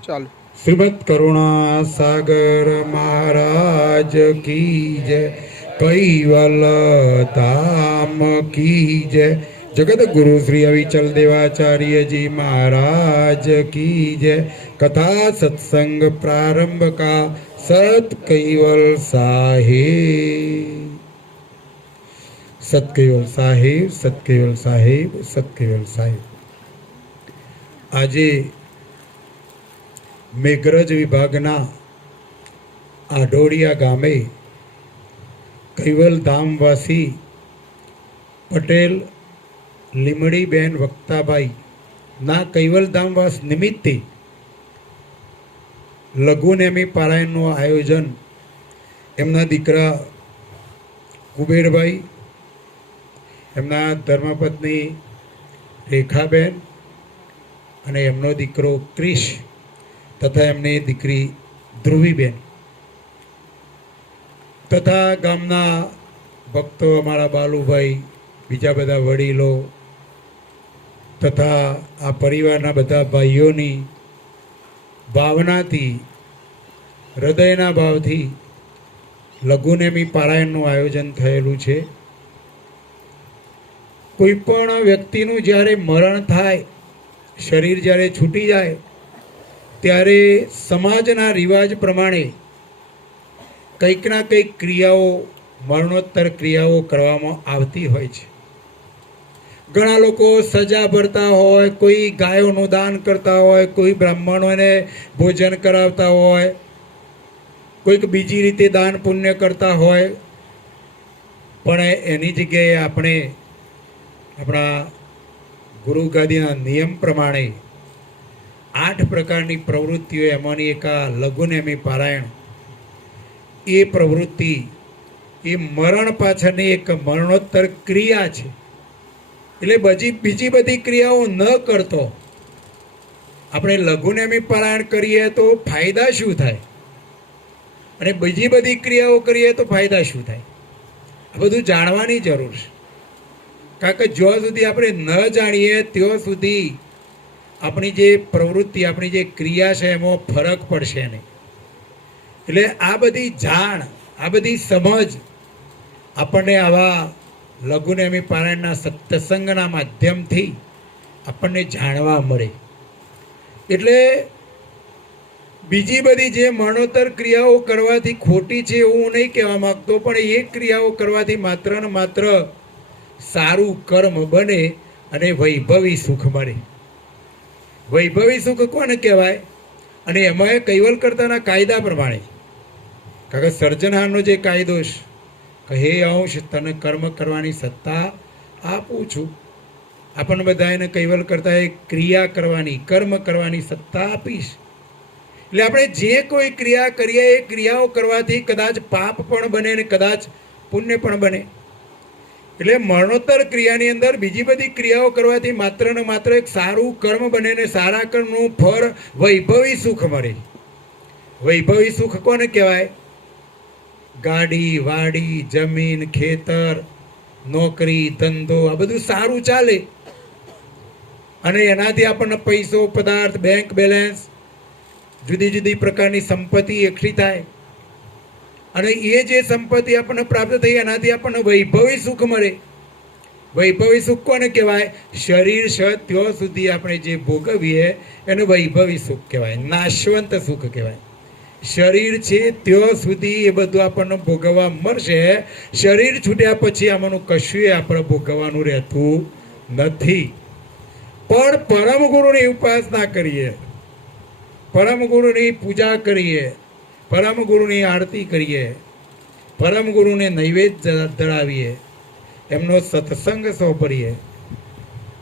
ચાલુ. શ્રીમદ કરુણા સાગર મહારાજ કી જય, કૈવલ ધામ કી જય, જગત ગુરુ શ્રી અવિચલ દેવાચાર્યજી મહારાજ કી જય. કથા સત્સંગ પ્રારંભ કા સત કૈવલ સાહેબ, સત કૈવલ સાહેબ, સત કૈવલ સાહેબ, સત કૈવલ સાહેબ. આજે મેઘરજ વિભાગના આઢોડિયા ગામે કૈવલ ધામવાસી પટેલ લીમડીબેન વક્તાભાઈ ના કૈવલ ધામવાસ નિમિત્તે લઘુનેમી પારાયણનું આયોજન એમના દીકરા કુબેરભાઈ, એમના ધર્મપત્ની રેખાબેન અને એમનો દીકરો ક્રિશ તથા એમની દીકરી ધ્રુવીબેન તથા ગામના ભક્તો, અમારા બાલુભાઈ, બીજા બધા વડીલો તથા આ પરિવારના બધા ભાઈઓની ભાવનાથી, હૃદયના ભાવથી લઘુનેમી પારાયણનું આયોજન થયેલું છે. કોઈ પણ વ્યક્તિનું જ્યારે મરણ થાય, શરીર જ્યારે છૂટી જાય, ત્યારે સમાજના રિવાજ પ્રમાણે કંઈક ના કંઈક ક્રિયાઓ, મરણોત્તર ક્રિયાઓ કરવામાં આવતી હોય છે. ઘણા લોકો સજા ભરતા હોય, કોઈ ગાયોનું દાન કરતા હોય, કોઈ બ્રાહ્મણોને ભોજન કરાવતા હોય, કોઈક બીજી રીતે દાન પુણ્ય કરતા હોય. પણ એની જગ્યાએ આપણે આપણા ગુરુ ગાદીના નિયમ પ્રમાણે 8 પ્રકારની પ્રવૃત્તિઓ, એમાંની એક આ લઘુનેમી પારાયણ, એ પ્રવૃત્તિ એ મરણ પાછળની એક મરણોત્તર ક્રિયા છે. એટલે બીજી બધી ક્રિયાઓ ન કરતો આપણે લઘુનેમી પારાયણ કરીએ તો ફાયદા શું થાય, અને બીજી બધી ક્રિયાઓ કરીએ તો ફાયદા શું થાય, આ બધું જાણવાની જરૂર છે. કારણ કે જ્યાં સુધી આપણે ન જાણીએ ત્યાં સુધી આપણી જે પ્રવૃત્તિ, આપણી જે ક્રિયા છે એમાં ફરક પડશે નહીં. એટલે આ બધી જાણ, આ બધી સમજ આપણને આવા લઘુનેમી પારાયણના સત્સંગના માધ્યમથી આપણને જાણવા મળે. એટલે બીજી બધી જે મરણોત્તર ક્રિયાઓ કરવાથી ખોટી છે એવું હું નહીં કહેવા માંગતો, પણ એ ક્રિયાઓ કરવાથી માત્ર ને માત્ર સારું કર્મ બને અને વૈભવી સુખ મળે. વૈભવી સુખ કોને કહેવાય? અને એમાં કૈવલ કરતાના કાયદા પ્રમાણે, કારણ કે સર્જનહારનો જે કાયદો છે કે હે અંશ, તને કર્મ કરવાની સત્તા આપું છું. આપણને બધા એને કૈવલ કરતા એ ક્રિયા કરવાની, કર્મ કરવાની સત્તા આપીશ. એટલે આપણે જે કોઈ ક્રિયા કરીએ એ ક્રિયાઓ કરવાથી કદાચ પાપ પણ બને ને કદાચ પુણ્ય પણ બને. એટલે મરણોત્તર ક્રિયાની અંદર બીજી બધી ક્રિયાઓ કરવાથી માત્ર ને માત્ર એક સારું કર્મ બને ને સારા કર્મનું ફળ વૈભવી સુખ મળે. વૈભવી સુખ કોને કહેવાય? ગાડી, વાડી, જમીન, ખેતર, નોકરી, ધંધો, આ બધું સારું ચાલે અને એનાથી આપણને પૈસો, પદાર્થ, બેંક બેલેન્સ, જુદી જુદી પ્રકારની સંપત્તિ એકઠી થાય અને એ જે સંપત્તિ આપણને પ્રાપ્ત થઈ એનાથી આપણને વૈભવી સુખ મળે. વૈભવી સુખ કોને કહેવાય? શરીર છે ત્યાં સુધી આપણે જે ભોગવીએ એને વૈભવી સુખ કહેવાય, નાશવંત સુખ કહેવાય. શરીર છે ત્યાં સુધી એ બધું આપણને ભોગવવા મળશે. શરીર છૂટ્યા પછી આમાંનું કશું આપણે ભોગવવાનું રહેતું નથી. પણ પરમ ગુરુની ઉપાસના કરીએ, પરમ ગુરુની પૂજા કરીએ, પરમ ગુરુની આરતી કરીએ, પરમ ગુરુને નૈવેદ્ય ધરાવીએ, એમનો સત્સંગ સોંપડીએ.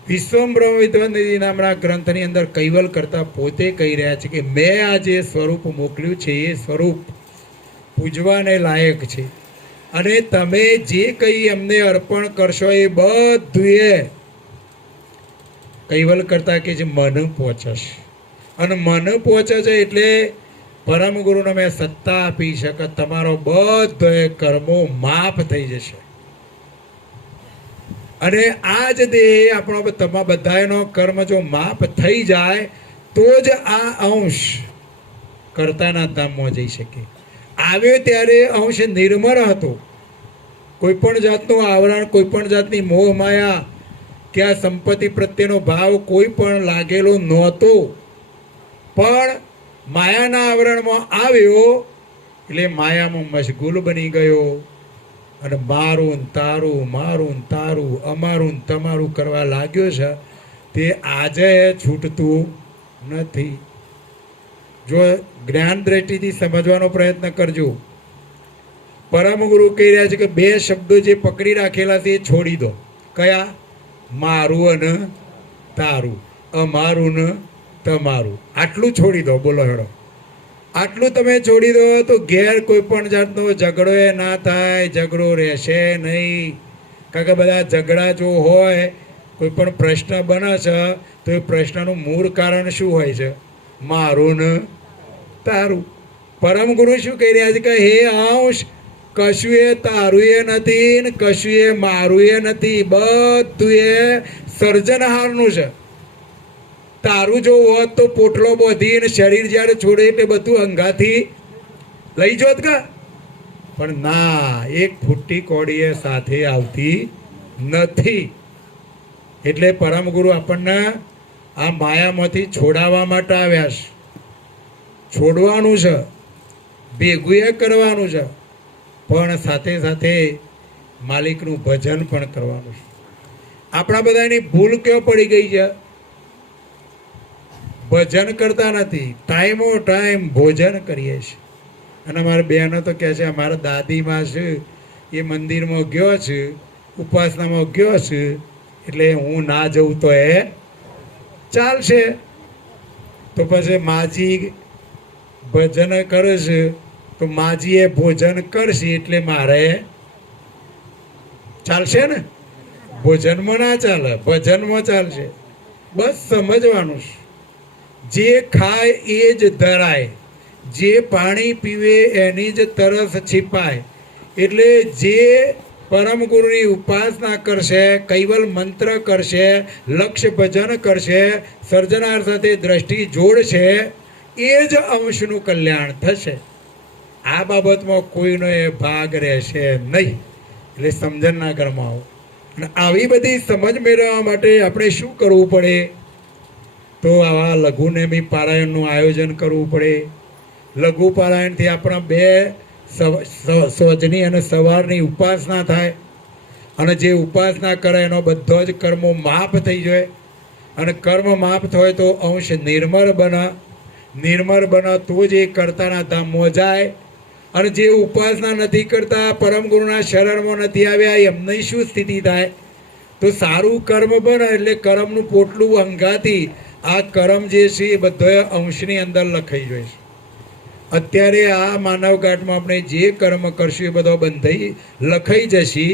વિશ્વબ્રહ્મ વિદ્વંદિ નામના ગ્રંથની અંદર કૈવલ કરતા પોતે કહી રહ્યા છે કે મેં આ જે સ્વરૂપ મોકલ્યું છે એ સ્વરૂપ પૂજવાને લાયક છે અને તમે જે કંઈ એમને અર્પણ કરશો એ બધું કૈવલ કરતા કે જે મન પહોંચશે. અને મન પહોંચે છે એટલે પરમ ગુરુને મેં સત્તા આપી છે કે તમારો બધો કર્મો માફ થઈ જશે. અને આ જ દેહ આપણો બધાનો કર્મ જો માફ થઈ જાય તો જ આ અંશ કર્તાના ધામમાં જઈ શકે. આવ્યો ત્યારે અંશ નિર્મળ હતો, કોઈ પણ જાતનું આવરણ, કોઈ પણ જાતની મોહ માયા કે આ સંપત્તિ પ્રત્યેનો ભાવ કોઈ પણ લાગેલો નહોતો. પણ માયાના આવરણમાં આવ્યો એટલે માયામાં મશગુલ બની ગયો અને મારું ને તારું, મારું ને તારું, અમારું ને તમારું કરવા લાગ્યો છે. તે આજે છૂટતું નથી. જો જ્ઞાન દ્રષ્ટિથી સમજવાનો પ્રયત્ન કરજો. પરમ ગુરુ કહી રહ્યા છે કે બે શબ્દો જે પકડી રાખેલા છે એ છોડી દો. કયા? મારું અને તારું, અમારું ને તમારું. આટલું છોડી દો. બોલો હેડો, આટલું તમે છોડી દો તો ઘેર કોઈ પણ જાતનો ઝઘડો એ ના થાય, ઝઘડો રહેશે નહીં. કારણ કે બધા ઝઘડા જો હોય, કોઈ પણ પ્રશ્ન બને છે તો એ પ્રશ્નનું મૂળ કારણ શું હોય છે? મારું ને તારું. પરમ ગુરુ શું કહી રહ્યા છે કે હે અંશ, કશું એ તારું એ નથી ને કશું એ મારું એ નથી, બધું એ સર્જનહારનું છે. તારું જો હોત તો પોટલો બોધીને શરીર જ્યારે છોડે એટલે બધું અંગાથી લઈ જોત કા? પણ ના, એક ફૂટી કોડીએ સાથે આવતી નથી. એટલે પરમ ગુરુ આપણને આ માયામાંથી છોડાવવા માટે આવ્યા છે. છોડવાનું છે, ભેગું એ કરવાનું છે, પણ સાથે સાથે માલિકનું ભજન પણ કરવાનું છે. આપણા બધાની ભૂલ ક્યાં પડી ગઈ છે? ભજન કરતા નથી, ટાઈમો ટાઈમ ભોજન કરીએ છીએ. અને અમારા બહેનો તો કહે છે અમારા દાદીમાં છે એ મંદિરમાં ગયો છે, ઉપાસનામાં ગયો છે, એટલે હું ના જઉં તો એ ચાલશે. તો પછી માજી ભજન કરે છે તો માજીએ ભોજન કરશે એટલે મારે ચાલશે ને? ભોજનમાં ના ચાલે, ભજનમાં ચાલશે. બસ સમજવાનું છે. જે ખાય એ જ ધરાય, જે પાણી પીવે એની જ તરસ छिपाય. એટલે જે પરમ ગુરુની ઉપાસના કરશે, કૈવલ મંત્ર કરશે, લક્ષ્ય ભજન કરશે, સર્જનાર સાથે દ્રષ્ટિ જોડશે, એ જ અંશનું કલ્યાણ થશે. આ બાબતમાં કોઈનો એ ભાગ રહેશે નહીં. એટલે સમજણના ઘરમાં આવો. અને આવી બધી સમજ મેળવવા માટે આપણે શું કરવું પડે? તો આવા લઘુનેમી પારાયણનું આયોજન કરવું પડે. લઘુ પારાયણથી આપણા બે સોજની અને સવારની ઉપાસના થાય. અને જે ઉપાસના કરે એનો બધો જ કર્મો માફ થઈ જાય. અને કર્મ માફ થાય તો અંશ નિર્મળ બને. નિર્મળ બને તો જ એ કર્તાના ધામમાં જાય. અને જે ઉપાસના નથી કરતા, પરમ ગુરુના શરણમાં નથી આવ્યા, એમની શું સ્થિતિ થાય? તો સારું કર્મ બને એટલે કર્મનું પોટલું અંગાથી આ કર્મ જે છે એ બધો અંશની અંદર લખાઈ જાય છે. અત્યારે આ માનવ ઘાટમાં આપણે જે કર્મ કરશું એ બધો બંધાઈ લખાઈ જશે.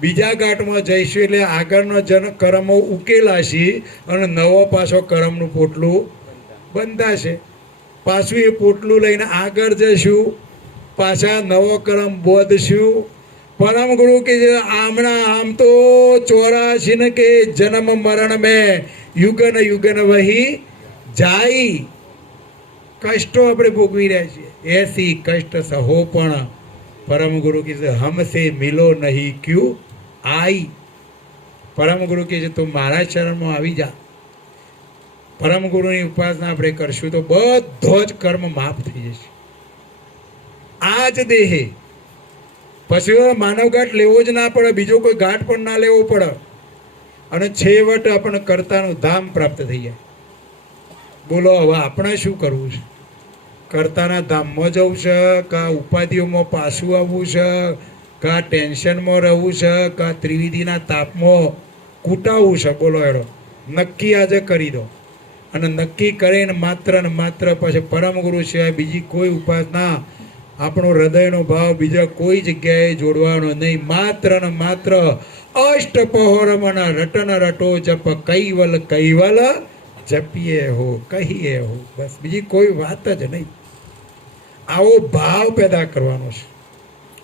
બીજા ઘાટમાં જઈશું એટલે આગળનો કર્મો ઉકેલાશે અને નવો પાછો કર્મનું પોટલું બંધાશે. પાછું એ પોટલું લઈને આગળ જશું, પાછા નવો કર્મ બોધશું. પરમ ગુરુ કે આમણા આમ તો 84 ને કે જન્મ મરણ મેં યુગન યુગન વહી જાય. કષ્ટો આપણે ભોગવી રહ્યા છીએ. એસી કષ્ટ સહો પણ પરમ ગુરુ કે હમસે મિલો નહીં ક્યુ આઈ. પરમ ગુરુ કે છે તું મારા શરણમાં આવી જા. પરમ ગુરુની ઉપાસના આપણે કરશું તો બધો જ કર્મ માફ થઈ જશે. આ જ દેહે પછી માનવ ઘાટ લેવો જ ના પડે, બીજો કોઈ ઘાટ પણ ના લેવો પડે. અને છેવટે આપણને કર્તાનું ધામ પ્રાપ્ત થઈ જાય. બોલો હવે આપણે શું કરવું છે? કર્તાના ધામમાં જવું છે, કા ઉપાધિઓમાં પાછું આવવું છે, કા ટેન્શનમાં રહેવું છે, કા ત્રિવિધિના તાપમાં કૂટાવવું છે? બોલો હેડો, નક્કી આજે કરી દો. અને નક્કી કરીને માત્ર ને માત્ર પછી પરમ ગુરુ સિવાય બીજી કોઈ ઉપાસના, આપણો હૃદયનો ભાવ બીજા કોઈ જગ્યાએ જોડવાનો નહીં. માત્ર ને માત્ર અષ્ટપહોરમના રટન રટો જપ કૈવલ કૈવલ જપીએ હો કહીએ હો. બસ બીજી કોઈ વાત જ નહીં. આવો ભાવ પેદા કરવાનો છે,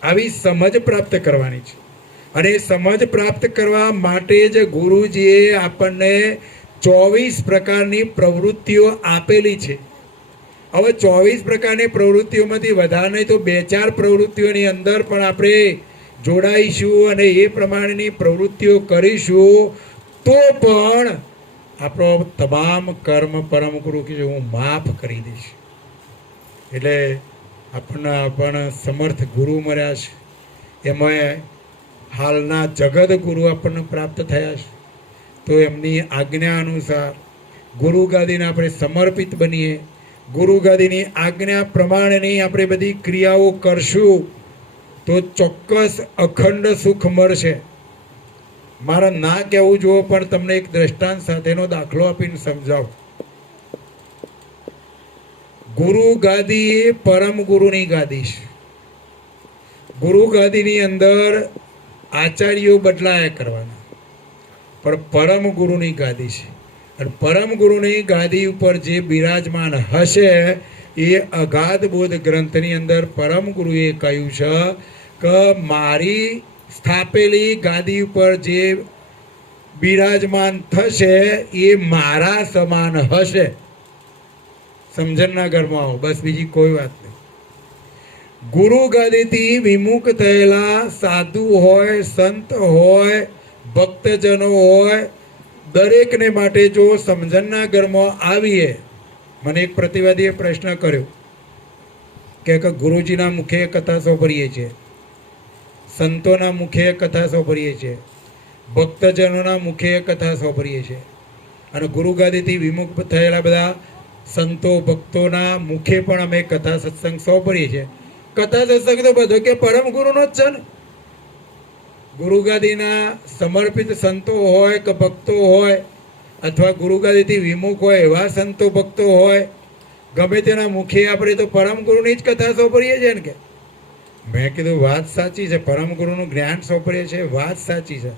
આવી સમજ પ્રાપ્ત કરવાની છે. અને સમજ પ્રાપ્ત કરવા માટે જ ગુરુજીએ આપણને 24 પ્રકારની પ્રવૃત્તિઓ આપેલી છે. હવે 24 પ્રકારની પ્રવૃત્તિઓમાંથી વધારે નહીં તો 2-4 પ્રવૃત્તિઓની અંદર પણ આપણે જોડાઈશું અને એ પ્રમાણેની પ્રવૃત્તિઓ કરીશું તો પણ આપણો તમામ કર્મ પરમ ગુરુ કે હું માફ કરી દઈશ. એટલે આપણને પણ સમર્થ ગુરુ મળ્યા છે. એમાં હાલના જગત ગુરુ આપણને પ્રાપ્ત થયા છે. તો એમની આજ્ઞા અનુસાર ગુરુ ગાદીને આપણે સમર્પિત બનીએ. ગુરુ ગાદીની આજ્ઞા પ્રમાણેની આપણે બધી ક્રિયાઓ કરશું તો ચોક્કસ અખંડ સુખ મળશે. મારે ના કહેવું જુઓ પણ તમને એક દ્રષ્ટાંત સાથેનો દાખલો આપીને સમજાવું. ગુરુ ગાદી એ પરમ ગુરુની ગાદી છે. ગુરુ ગાદીની અંદર આચાર્યો બદલાયા કરવાના, પણ પરમ ગુરુની ગાદી છે. અને પરમ ગુરુની ગાદી ઉપર જે બિરાજમાન હશે એ અગાધ બોધ ગ્રંથની અંદર પરમ ગુરુએ કહ્યું છે કે મારી સ્થાપેલી ગાદી ઉપર જે બિરાજમાન થશે એ મારા સમાન હશે. સમજણના ઘરમાં આવો, બસ બીજી કોઈ વાત નહીં. ગુરુ ગાદીથી વિમુખ થયેલા સાધુ હોય, સંત હોય, ભક્તજનો હોય, દરેકને માટે જો સમજણના ઘરમાં આવીએ. મને એક પ્રતિવાદીએ પ્રશ્ન કર્યો કે ગુરુજીના મુખે કથા સાંભળીએ છીએ, સંતોના મુખે કથા સાંભળીએ છીએ, ભક્તજનોના મુખે કથા સાંભળીએ છીએ, અને ગુરુ ગાદીથી વિમુખ થયેલા બધા સંતો ભક્તોના મુખે પણ અમે કથા સત્સંગ સાંભળીએ છીએ. કથા સત્સંગ તો બધો કે પરમ ગુરુનો જ છે ને. ગુરુ ગાદીના સમર્પિત સંતો હોય કે ભક્તો હોય, અથવા ગુરુ ગાદીથી વિમુખ હોય એવા સંતો ભક્તો હોય, ગમે તેના મુખે આપણે તો પરમ ગુરુની જ કથા સાંભળીએ છીએ ને. કે મેં કીધું વાત સાચી છે, પરમ ગુરુનું જ્ઞાન સાંભળીએ છીએ, વાત સાચી છે,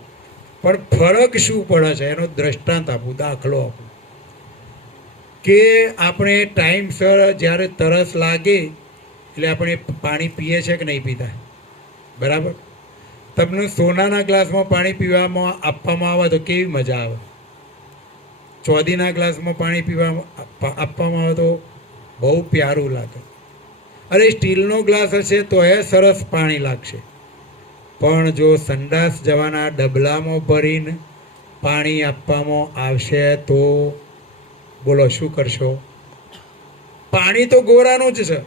પણ ફરક શું પડે છે એનો દ્રષ્ટાંત આપું, દાખલો આપું. કે આપણે ટાઈમસર જ્યારે તરસ લાગે એટલે આપણે પાણી પીએ છીએ કે નહીં પીતા? બરાબર. તમને સોનાના ગ્લાસમાં પાણી પીવામાં આપવામાં આવે તો કેવી મજા આવે? ચોદીના ગ્લાસમાં પાણી પીવામાં આપવામાં આવે તો બહુ પ્યારું લાગે. અરે સ્ટીલનો ગ્લાસ હશે તો એ સરસ પાણી લાગશે, પણ જો સંડાસ જવાના ડબલામાં ભરીને પાણી આપવામાં આવશે તો બોલો શું કરશો? પાણી તો ગોરાનું જ છે,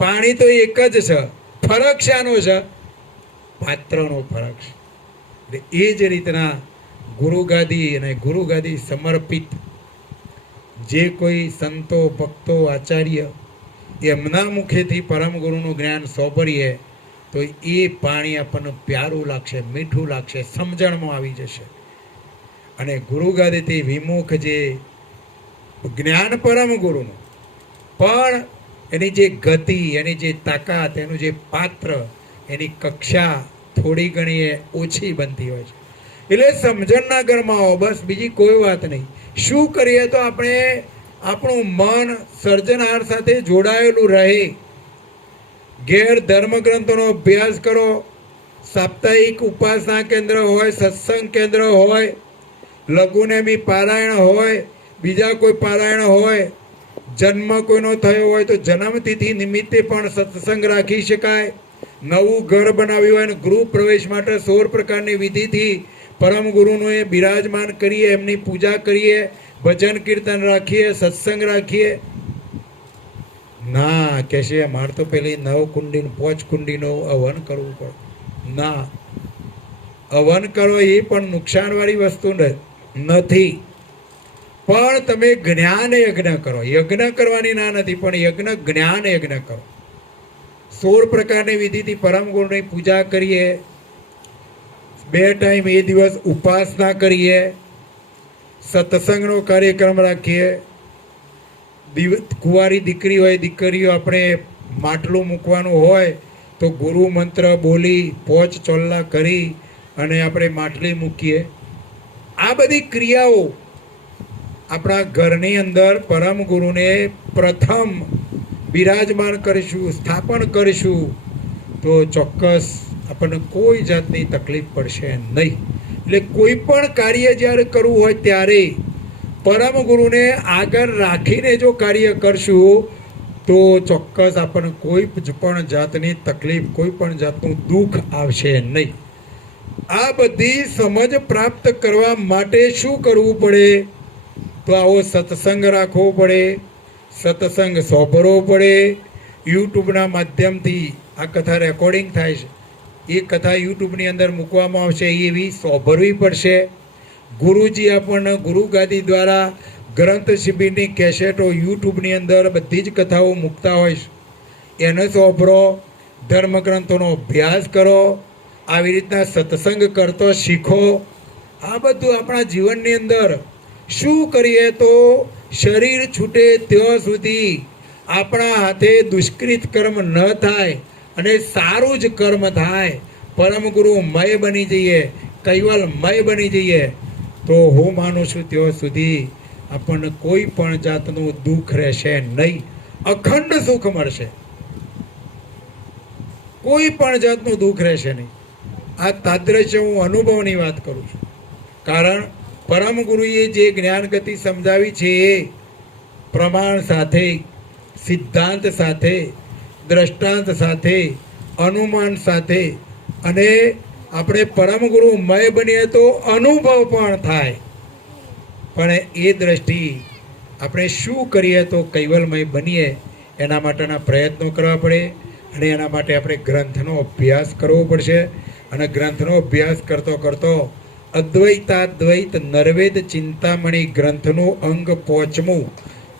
પાણી તો એક જ છે, ફરક શાનો છે? પાત્રનો ફરક છે. એ જ રીતના ગુરુ ગાદી અને ગુરુ ગાદી સમર્પિત જે કોઈ સંતો ભક્તો આચાર્ય એમના મુખેથી પરમ ગુરુનું જ્ઞાન સાંભળીએ તો એ પાણી આપણને પ્યારું લાગશે, મીઠું લાગશે, સમજણમાં આવી જશે. અને ગુરુ ગાદીથી વિમુખ જે જ્ઞાન પરમ ગુરુનું, પણ એની જે ગતિ, એની જે તાકાત, એનું જે પાત્ર, એની કક્ષા થોડી ઘણી ઓછી બનતી હોય છે. એટલે સમજણના ઘરમાં આવો, બસ બીજી કોઈ વાત નહીં. શું કરીએ તો આપણે આપણું મન સર્જનહાર સાથે જોડાયેલું રહે. ઘેર ધર્મગ્રંથોનો અભ્યાસ કરો, સાપ્તાહિક ઉપાસના કેન્દ્ર હોય, સત્સંગ કેન્દ્ર હોય, લઘુનેમી પારાયણ હોય, બીજા કોઈ પારાયણ હોય, જન્મ કોઈનો થયો હોય તો જન્મતિથિ નિમિત્તે પણ સત્સંગ રાખી શકાય. નવું ઘર બનાવ્યું હોય અને ગૃહ પ્રવેશ માટે 16 પ્રકારની વિધિથી પરમ ગુરુનું એ બિરાજમાન કરીએ, એમની પૂજા કરીએ, ભજન કીર્તન રાખીએ, સત્સંગ રાખીએ. ના કહેશે અમારે તો પેલી 9 કુંડી 5 કુંડીનો હવન કરવું પડે. ના, હવન કરો એ પણ નુકસાનવાળી વસ્તુ નથી, પણ તમે જ્ઞાન યજ્ઞ કરો. યજ્ઞ કરવાની ના નથી, પણ યજ્ઞ જ્ઞાન યજ્ઞ કરો. 16 પ્રકારની વિધિથી પરમ ગુરુની પૂજા કરીએ, 2 ટાઈમ એ દિવસ ઉપાસના કરીએ, સત્સંગનો કાર્યક્રમ રાખીએ. કુંવારી દીકરી હોય, દીકરીઓ આપણે માટલું મૂકવાનું હોય તો ગુરુ મંત્ર બોલી 5 ચોલ્લા કરી અને આપણે માટલી મૂકીએ. આ બધી ક્રિયાઓ આપણા ઘરની અંદર પરમ ગુરુને પ્રથમ બિરાજમાન કરીશું, સ્થાપન કરીશું તો ચોક્કસ આપણને કોઈ જાતની તકલીફ પડશે નહીં. એટલે કોઈ પણ કાર્ય જ્યારે કરવું હોય ત્યારે પરમ ગુરુને આગળ રાખીને જો કાર્ય કરશું તો ચોક્કસ આપણને કોઈ પણ જાતની તકલીફ, કોઈ પણ જાતનું દુઃખ આવશે નહીં. આ બધી સમજ પ્રાપ્ત કરવા માટે શું કરવું પડે? તો આવો સત્સંગ રાખવો પડે, સત્સંગ સાંભળવો પડે. યુટ્યુબના માધ્યમથી આ કથા રેકોર્ડિંગ થાય છે, એ કથા યુટ્યુબની અંદર મૂકવામાં આવશે, એવી સાંભળવી પડશે. ગુરુજી આપણને ગુરુ ગાદી દ્વારા ગ્રંથ શિબિરની કેસેટો યુટ્યુબની અંદર બધી જ કથાઓ મૂકતા હોય છે, એને સાંભળો, ધર્મગ્રંથોનો અભ્યાસ કરો, આવી રીતના સત્સંગ કરતો શીખો. આ બધું આપણા જીવનની અંદર શું કરીએ તો શરીર છૂટે ત્યાં સુધી આપણા હાથે દુષ્કૃત કર્મ ન થાય અને સારું જ કર્મ થાય, પરમ ગુરુ મય બની જઈએ, કૈવલમય બની જઈએ, તો હું માનું છું ત્યાં સુધી આપણને કોઈ પણ જાતનું દુઃખ રહેશે નહીં, અખંડ સુખ મળશે, કોઈ પણ જાતનું દુઃખ રહેશે નહીં. આ તાદ્રશ્ય હું અનુભવની વાત કરું છું. કારણ પરમ ગુરુએ જે જ્ઞાન ગતિ સમજાવી છે એ પ્રમાણ સાથે, સિદ્ધાંત સાથે, દ્રષ્ટાંત સાથે, અનુમાન સાથે, અને આપણે પરમ ગુરુ મય બનીએ તો અનુભવ પણ થાય. પણ એ દ્રષ્ટિ આપણે શું કરીએ તો કૈવલમય બનીએ એના માટેના પ્રયત્નો કરવા પડે, અને એના માટે આપણે ગ્રંથનો અભ્યાસ કરવો પડશે. અને ગ્રંથનો અભ્યાસ કરતો કરતો અદ્વૈતાદ્વૈત નરવેદ ચિંતામણી ગ્રંથનું અંગ 5મું,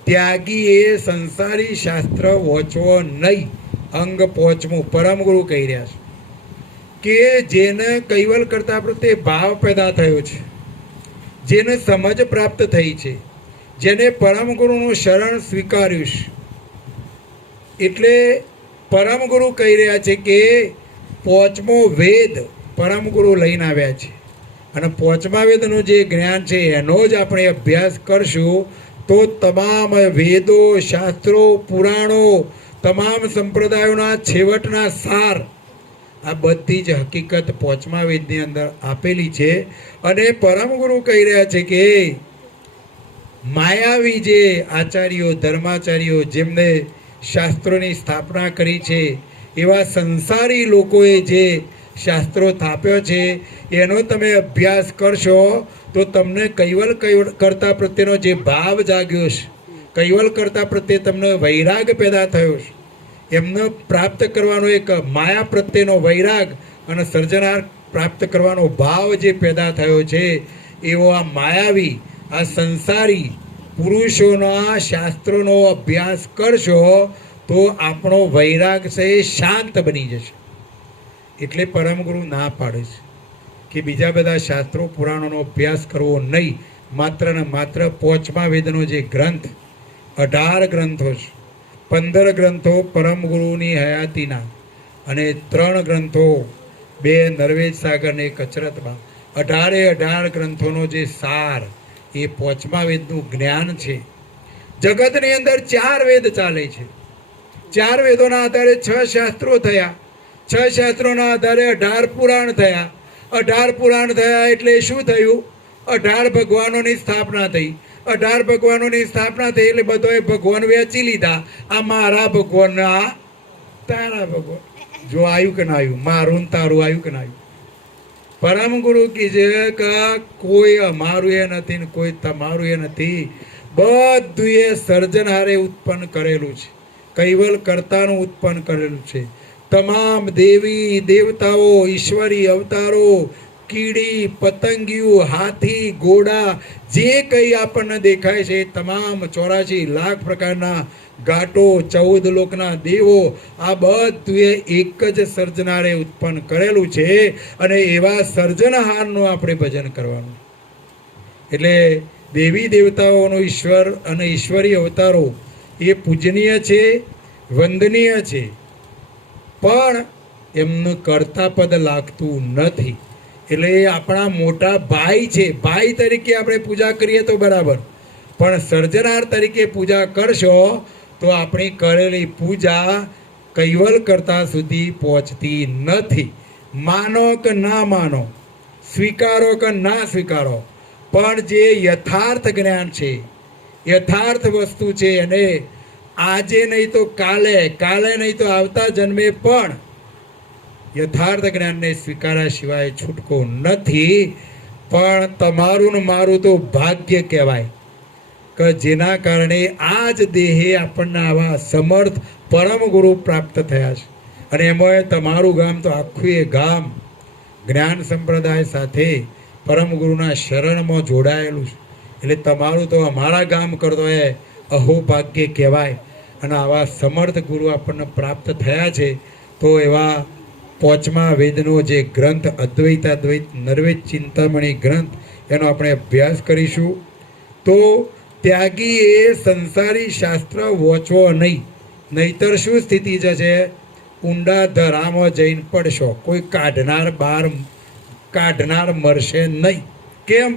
ત્યાગી એ સંસારી શાસ્ત્ર વાંચવો નહીં, અંગ 5મું પરમ ગુરુ કહી રહ્યા છે કે જેને કૈવલ કરતા પ્રત્યે ભાવ પેદા થયો છે, જેને સમજ પ્રાપ્ત થઈ છે, જેને પરમ ગુરુનું શરણ સ્વીકાર્યું છે, એટલે પરમ ગુરુ કહી રહ્યા છે કે 5મો વેદ પરમ ગુરુ લઈને આવ્યા છે, અને 5મા વેદનું જે જ્ઞાન છે એનો જ આપણે અભ્યાસ કરશું તો તમામ વેદો, શાસ્ત્રો, પુરાણો, તમામ સંપ્રદાયોના છેવટના સાર, આ બધી જ હકીકત 5મા વેદની અંદર આપેલી છે. અને પરમ ગુરુ કહી રહ્યા છે કે માયાવી જે આચાર્યો, ધર્માચાર્યો, જેમને શાસ્ત્રોની સ્થાપના કરી છે, એવા સંસારી લોકોએ જે શાસ્ત્રો થાપ્યો છે એનો તમે અભ્યાસ કરશો તો તમને કૈવલ કરતા પ્રત્યેનો જે ભાવ જાગ્યો છે, કૈવલ કરતા પ્રત્યે તમને વૈરાગ પેદા થયો છે, એમને પ્રાપ્ત કરવાનો એક માયા પ્રત્યેનો વૈરાગ અને સર્જનાર પ્રાપ્ત કરવાનો ભાવ જે પેદા થયો છે, એવો આ માયાવી, આ સંસારી પુરુષોના શાસ્ત્રોનો અભ્યાસ કરશો તો આપણો વૈરાગ છે એ શાંત બની જશે. એટલે પરમ ગુરુ ના પાડે છે કે બીજા બધા શાસ્ત્રો, પુરાણોનો અભ્યાસ કરવો નહીં, માત્ર ને માત્ર 5મા વેદનો જે ગ્રંથ, 18 ગ્રંથો છે, 15 ગ્રંથો પરમ ગુરુની હયાતીના, અને 3 ગ્રંથો, 2 નરવેદ સાગર ને 1 અચરતમાં, 18 ગ્રંથોનો જે સાર એ 5મા વેદનું જ્ઞાન છે. જગતની અંદર 4 વેદ ચાલે છે, 4 વેદોના આધારે 6 શાસ્ત્રો થયા, 6 શાસ્ત્રોના આધારે 18 પુરાણ થયા, 18 પુરાણ થયા એટલે શું થયું? 18 ભગવાનોની સ્થાપના થઈ. 18 ભગવાનોની સ્થાપના થઈ એટલે બધાએ ભગવાન વેચી લીધા. આ મારા ભગવાન, આ તારા ભગવાન. જો આવ્યું કે ના આવ્યું? મારું ને તારું આવ્યું કે ના આવ્યું? પરમ ગુરુ કીધે કે કોઈ અમારું એ નથી ને કોઈ તમારું એ નથી, બધું એ સર્જનહારે ઉત્પન્ન કરેલું છે, કૈવલ કર્તાનું ઉત્પન્ન કરેલું છે. તમામ દેવી દેવતાઓ, ઈશ્વરી અવતારો, કીડી, પતંગિયું, હાથી, ઘોડા, જે કંઈ આપણને દેખાય છે તમામ 84 લાખ પ્રકારના ઘાટો, 14 લોકના દેવો, આ બધું એક જ સર્જનારે ઉત્પન્ન કરેલું છે. અને એવા સર્જનહારનું આપણે ભજન કરવાનું. એટલે દેવી દેવતાઓનો ઈશ્વર અને ઈશ્વરી અવતારો એ પૂજનીય છે, વંદનીય છે, પણ એમનું કર્તાપદ લાગતું નથી. એટલે એ આપણા મોટા ભાઈ છે, ભાઈ તરીકે આપણે પૂજા કરીએ તો બરાબર, પણ સર્જનાર તરીકે પૂજા કરશો તો આપણી કરેલી પૂજા કૈવલ કરતા સુધી પહોંચતી નથી. માનો કે ના માનો, સ્વીકારો કે ના સ્વીકારો, પણ જે યથાર્થ જ્ઞાન છે, યથાર્થ વસ્તુ છે, અને આજે નહીં તો કાલે, કાલે નહીં તો આવતા જન્મે પણ યથાર્થ જ્ઞાનને સ્વીકાર્યા સિવાય છૂટકો નથી. પણ તમારું ને મારું તો ભાગ્ય કહેવાય કે જેના કારણે આ જ દેહે આપણને આવા સમર્થ પરમ ગુરુ પ્રાપ્ત થયા છે. અને એમાં તમારું ગામ તો આખું એ ગામ જ્ઞાન સંપ્રદાય સાથે પરમ ગુરુના શરણમાં જોડાયેલું છે. એટલે તમારું તો અમારા ગામ કરતો એ અહોભાગ્ય કહેવાય. અને આવા સમર્થ ગુરુ આપણને પ્રાપ્ત થયા છે. તો એવા પાંચમા વેદનો જે ગ્રંથ અદ્વૈતાદ્વૈત નર્વેદ ચિંતામણી ગ્રંથ, એનો આપણે અભ્યાસ કરીશું. તો ત્યાગી એ સંસારી શાસ્ત્ર વાંચવો નહીં, નહીતર શું સ્થિતિ જશે? ઊંડા ધરામાં જઈને પડશો. કોઈ કાઢનાર મરશે નહીં. કેમ?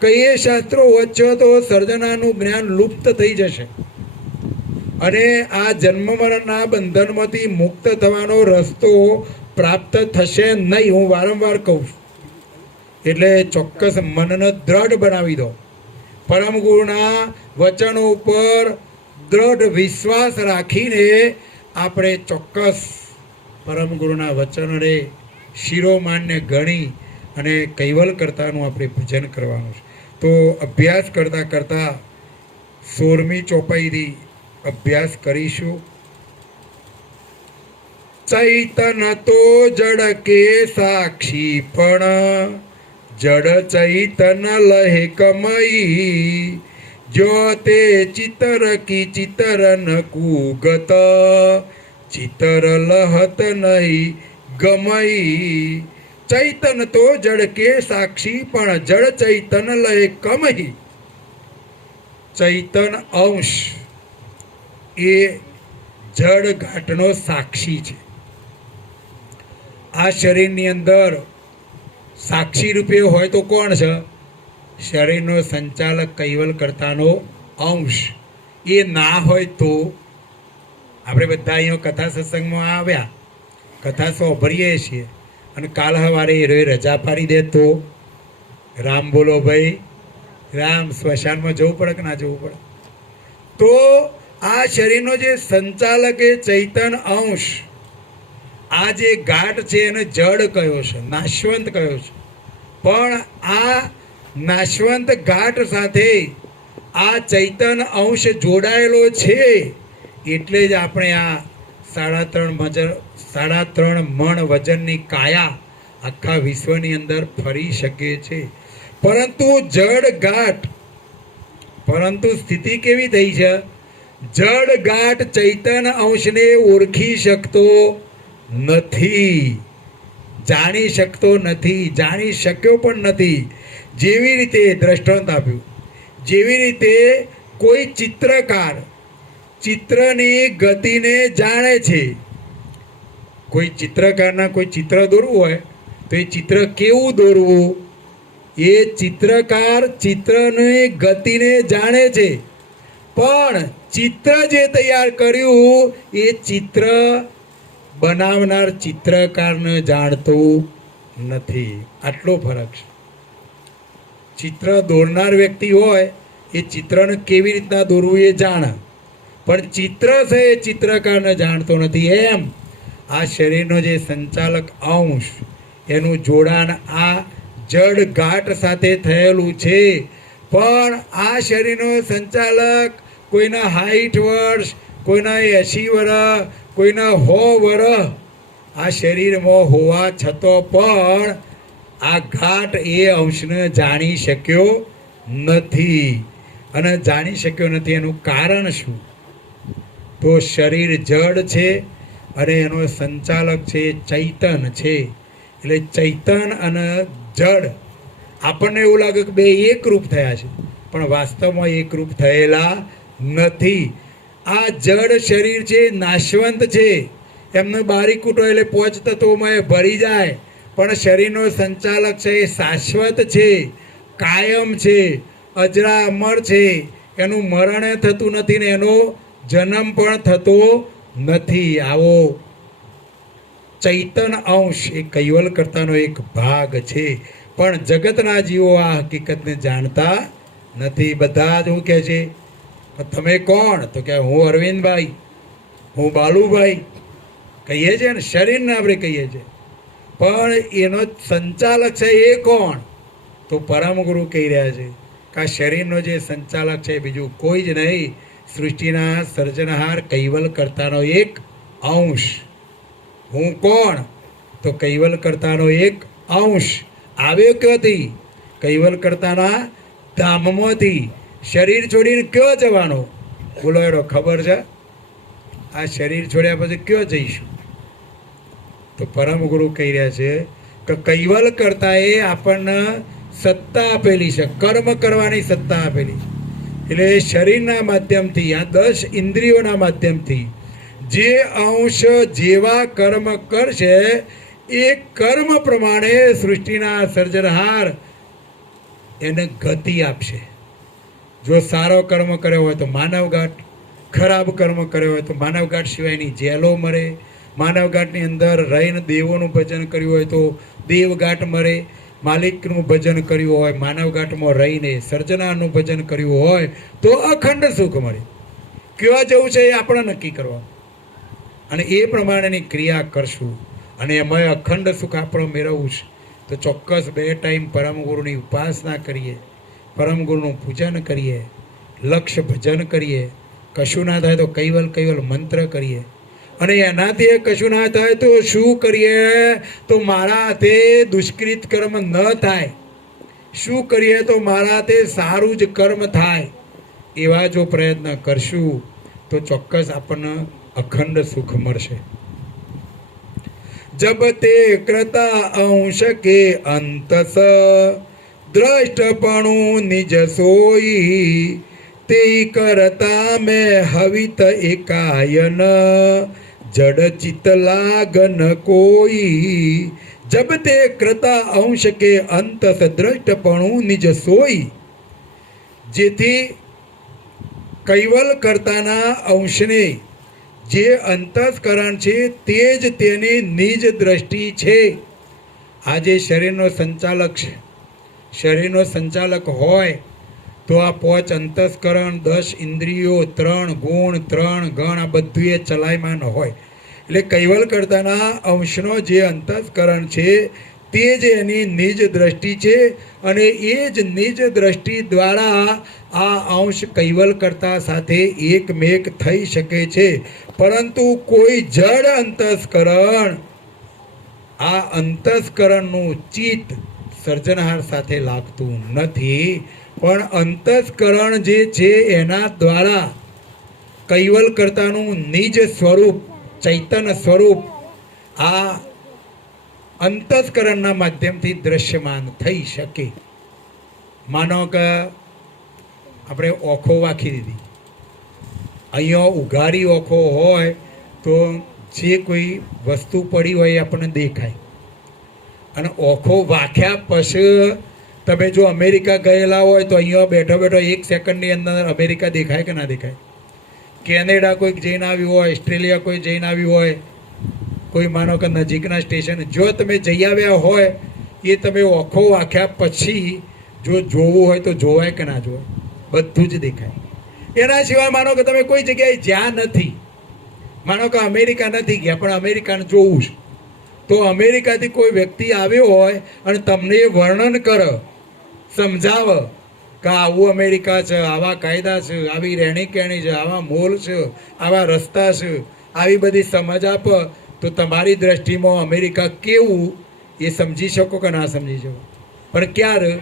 કે એ શાસ્ત્રો વાંચો તો સર્જનાનું જ્ઞાન લુપ્ત થઈ જશે અને આ જન્મ મરણના બંધનમાંથી મુક્ત થવાનો રસ્તો પ્રાપ્ત થશે નહીં. હું વારંવાર કહું છું. એટલે ચોક્કસ મનને દ્રઢ બનાવી દો. પરમ ગુરુના વચનો ઉપર દ્રઢ વિશ્વાસ રાખીને આપણે ચોક્કસ પરમ ગુરુના વચનોને શિરોમાન્ય ગણી અને કૈવલ કરતાનું આપણે ભજન કરવાનું છે. તો અભ્યાસ કરતાં કરતાં 16મી ચોપાઈથી અભ્યાસ કરીશું. ચૈતન તો જડ કે સાક્ષી, પણ જડ ચૈતન લહે કમઈ, જો તે ચિતર કી ચિતર ન કુગત, ચિતર લહત નહીં ગમઈ. ચૈતન તો જડ કે સાક્ષી, પણ જડ ચૈતન લહે કમઈ. ચૈતન અંશ એ જડ ઘાટનો સાક્ષી છે. આ શરીરની અંદર સાક્ષી રૂપે હોય તો કોણ છે? શરીરનો સંચાલક કૈવલ કરતાનો અંશ. એ ના હોય તો આપણે બધા અહીંયા કથા સત્સંગમાં આવ્યા, કથા સાંભળીએ છીએ અને કાલ સવારે એ રજા પાડી દે તો રામ બોલો ભાઈ રામ, સ્મશાનમાં જવું પડે કે ના જવું પડે? તો આ શરીરનો જે સંચાલક એ ચૈતન અંશ, આ જે ઘાટ છે એને જડ કયો છે, નાશવંત કયો છે. પણ આ નાશવંત ઘાટ સાથે આ ચૈતન અંશ જોડાયેલો છે. એટલે જ આપણે આ 3.5 મણ વજનની કાયા આખા વિશ્વની અંદર ફરી શકે છે. પરંતુ જડ ઘાટ, પરંતુ સ્થિતિ કેવી થઈ છે? જડ ઘાટ ચૈતન અંશને ઓળખી શકતો નથી, જાણી શકતો નથી, જાણી શક્યો પણ નથી. જેવી રીતે દ્રષ્ટાંત આપ્યું, જેવી રીતે કોઈ ચિત્રકાર ચિત્રની ગતિને જાણે છે. કોઈ ચિત્રકારના કોઈ ચિત્ર દોરવું હોય તો એ ચિત્ર કેવું દોરવું, એ ચિત્રકાર ચિત્રની ગતિને જાણે છે. પણ ચિત્ર જે તૈયાર કર્યું એ ચિત્ર બનાવનાર ચિત્રકારને જાણતું નથી. આટલો ફરક છે. ચિત્ર દોરનાર વ્યક્તિ હોય એ ચિત્રને કેવી રીતના દોરવું એ જાણે, પણ ચિત્ર છે એ ચિત્રકારને જાણતો નથી. એમ આ શરીરનો જે સંચાલક અંશ, એનું જોડાણ આ જડ ઘાટ સાથે થયેલું છે. પણ આ શરીરનો સંચાલક કોઈના 60 વર્ષ, કોઈના 80 વર્ષ, કોઈના 100 વર્ષ આ શરીરમાં હોવા છતાં પણ આ ઘાટ એ અંશને જાણી શક્યો નથી. અને જાણી શક્યો નથી એનું કારણ શું? તો શરીર જડ છે અને એનો સંચાલક છે ચૈતન છે. એટલે ચૈતન અને જડ આપણને એવું લાગે કે બે એકરૂપ થયા છે, પણ વાસ્તવમાં એકરૂપ થયેલા નથી. આ જડ શરીર છે નાશવંત છે. એમને બારી કૂટો એટલે 5 તત્વોમાં એ ભરી જાય. પણ શરીરનો સંચાલક છે એ શાશ્વત છે, કાયમ છે, અજરા અમર છે. એનું મરણ થતું નથી ને એનો જન્મ પણ થતો નથી. આવો ચૈતન અંશ એ કૈવલ કરતાનો એક ભાગ છે. પણ જગતના જીવો આ હકીકતને જાણતા નથી. બધા જ શું કહે છે, તમે કોણ? તો કે હું અરવિંદભાઈ, હું બાલુભાઈ કહીએ છીએ ને, શરીરને આપણે કહીએ છીએ, પણ એનો સંચાલક છે એ કોણ? તો પરમ ગુરુ કહી રહ્યા છે કે આ શરીરનો જે સંચાલક છે બીજું કોઈ જ નહીં, સૃષ્ટિના સર્જનહાર કૈવલ કર્તાનો એક અંશ. હું કોણ? તો કૈવલ કર્તાનો એક અંશ. આવ્યો ક્યાંથી? કૈવલ કર્તાના ધામમાંથી. શરીર છોડીને ક્યાં જવાનો? બોલો એનો ખબર છે? આ શરીર છોડ્યા પછી ક્યાં જઈશું? તો પરમ ગુરુ કહી રહ્યા છે કે કૈવલ કર્તાએ આપણને સત્તા આપેલી છે, કર્મ કરવાની સત્તા આપેલી. એટલે શરીરના માધ્યમથી, આ 10 ઇન્દ્રિયોના માધ્યમથી જે અંશ જેવા કર્મ કરશે એ કર્મ પ્રમાણે સૃષ્ટિના સર્જનહાર એને ગતિ આપશે. જો સારો કર્મ કર્યો હોય તો માનવઘાટ, ખરાબ કર્મ કર્યો હોય તો માનવઘાટ સિવાયની જેલો મરે, માનવઘાટની અંદર રહીને દેવોનું ભજન કર્યું હોય તો દેવઘાટ મરે, માલિકનું ભજન કર્યું હોય માનવઘાટમાં રહીને સર્જનાનું ભજન કર્યું હોય તો અખંડ સુખ મળે. ક્યાં જવું છે એ આપણે નક્કી કરવાનું અને એ પ્રમાણેની ક્રિયા કરશું અને એમાં અખંડ સુખ આપણે મેળવવું છે. તો ચોક્કસ 2 ટાઈમ પરમ ગુરુની ઉપાસના કરીએ, પરમ ગુરુનું પૂજન કરીએ, લક્ષ્ય ભજન કરીએ. કશું ના થાય તો કૈવલ કૈવલ મંત્ર કરીએ અને એનાથી કશું ના થાય તો શું કરીએ? તો મારા હાથે દુષ્કૃત કર્મ ન થાય. શું કરીએ? તો મારા હાથે સારું જ કર્મ થાય. એવા જો પ્રયત્ન કરશું તો ચોક્કસ આપણને અખંડ સુખ મળશે. જબ તે કરતા અંશ કે અંતસ દ્રષ્ટપણું નિજ સોઈ, તે કરતા મેં હવિત એકાયન જડ ચિત લાગન કોઈ. જબ તે કરતા અંશ કે અંતસ દ્રષ્ટપણું નિજ સોઈ, જેથી કૈવલ કર્તાના અંશને જે અંતસ્કરણ છે તે જ તેની નિજ દ્રષ્ટિ છે. આ જે શરીરનો સંચાલક છે, શરીરનો સંચાલક હોય તો આ 5 અંતસ્કરણ, 10 ઇન્દ્રિયો, 3 ગુણ, 3 ગણ, આ બધું એ ચલાયમાન હોય. એટલે કૈવલ કર્તાના અંશનો જે અંતસ્કરણ છે તે જ એની નિજ દ્રષ્ટિ છે અને એ જ નિજ દ્રષ્ટિ દ્વારા આ અંશ કૈવલ કર્તા સાથે એકમેક થઈ શકે છે. પરંતુ કોઈ જડ અંતસ્કરણ આ અંતસ્કરણનું ચિત્ત સર્જનહાર સાથે લાગતું નથી, પણ અંતસ્કરણ જે છે એના દ્વારા કૈવલ કર્તાનું નિજ સ્વરૂપ, ચૈતન્ય સ્વરૂપ આ અંતસ્કરણના માધ્યમથી દ્રશ્યમાન થઈ શકે. માનો કે આપણે ઓખો વાખી દીધી, અહીંયા ઉઘાડી ઓખો હોય તો જે કોઈ વસ્તુ પડી હોય એ આપણને દેખાય, અને ઓખો વાખ્યા પછી તમે જો અમેરિકા ગયેલા હોય તો અહીંયા બેઠો બેઠો 1 સેકન્ડની અંદર અમેરિકા દેખાય કે ના દેખાય? કેનેડા કોઈક જઈને આવ્યું હોય, ઓસ્ટ્રેલિયા કોઈ જઈને આવ્યું હોય, કોઈ માનો કે નજીકના સ્ટેશન જો તમે જઈ આવ્યા હોય એ તમે ઓખો વાખ્યા પછી જો જોવું હોય તો જોવાય કે ના જોવાય? બધું જ દેખાય. એના સિવાય માનો કે તમે કોઈ જગ્યાએ જ્યાં નથી, માનો કે અમેરિકા નથી ગયા પણ અમેરિકાને જોવું છે, તો અમેરિકાથી કોઈ વ્યક્તિ આવ્યો હોય અને તમને એ વર્ણન કરે, સમજાવે કે આવું અમેરિકા છે, આવા કાયદા છે, આવી રહેણી કહેણી છે, આવા મોલ છે, આવા રસ્તા છે, આવી બધી સમજ આપે તો તમારી દ્રષ્ટિમાં અમેરિકા કેવું એ સમજી શકો કે ના સમજી શકો? પણ ક્યારે?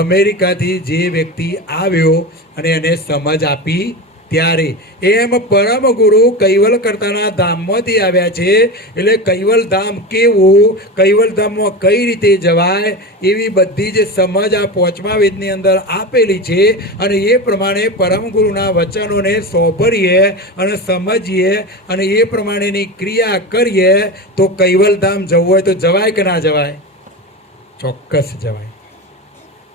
અમેરિકાથી જે વ્યક્તિ આવ્યો અને એને સમજ આપી ત્યારે. એમ પરમ ગુરુ કૈવલ કર્તાના ધામમાંથી આવ્યા છે. એટલે કૈવલ ધામ કેવું, કૈવલ ધામમાં કઈ રીતે જવાય એવી બધી જ સમજ આ 5મા વેદની અંદર આપેલી છે. અને એ પ્રમાણે પરમ ગુરુના વચનોને સોંપરીએ અને સમજીએ અને એ પ્રમાણેની ક્રિયા કરીએ તો કૈવલ ધામ જવું હોય તો જવાય કે ના જવાય? ચોક્કસ જવાય.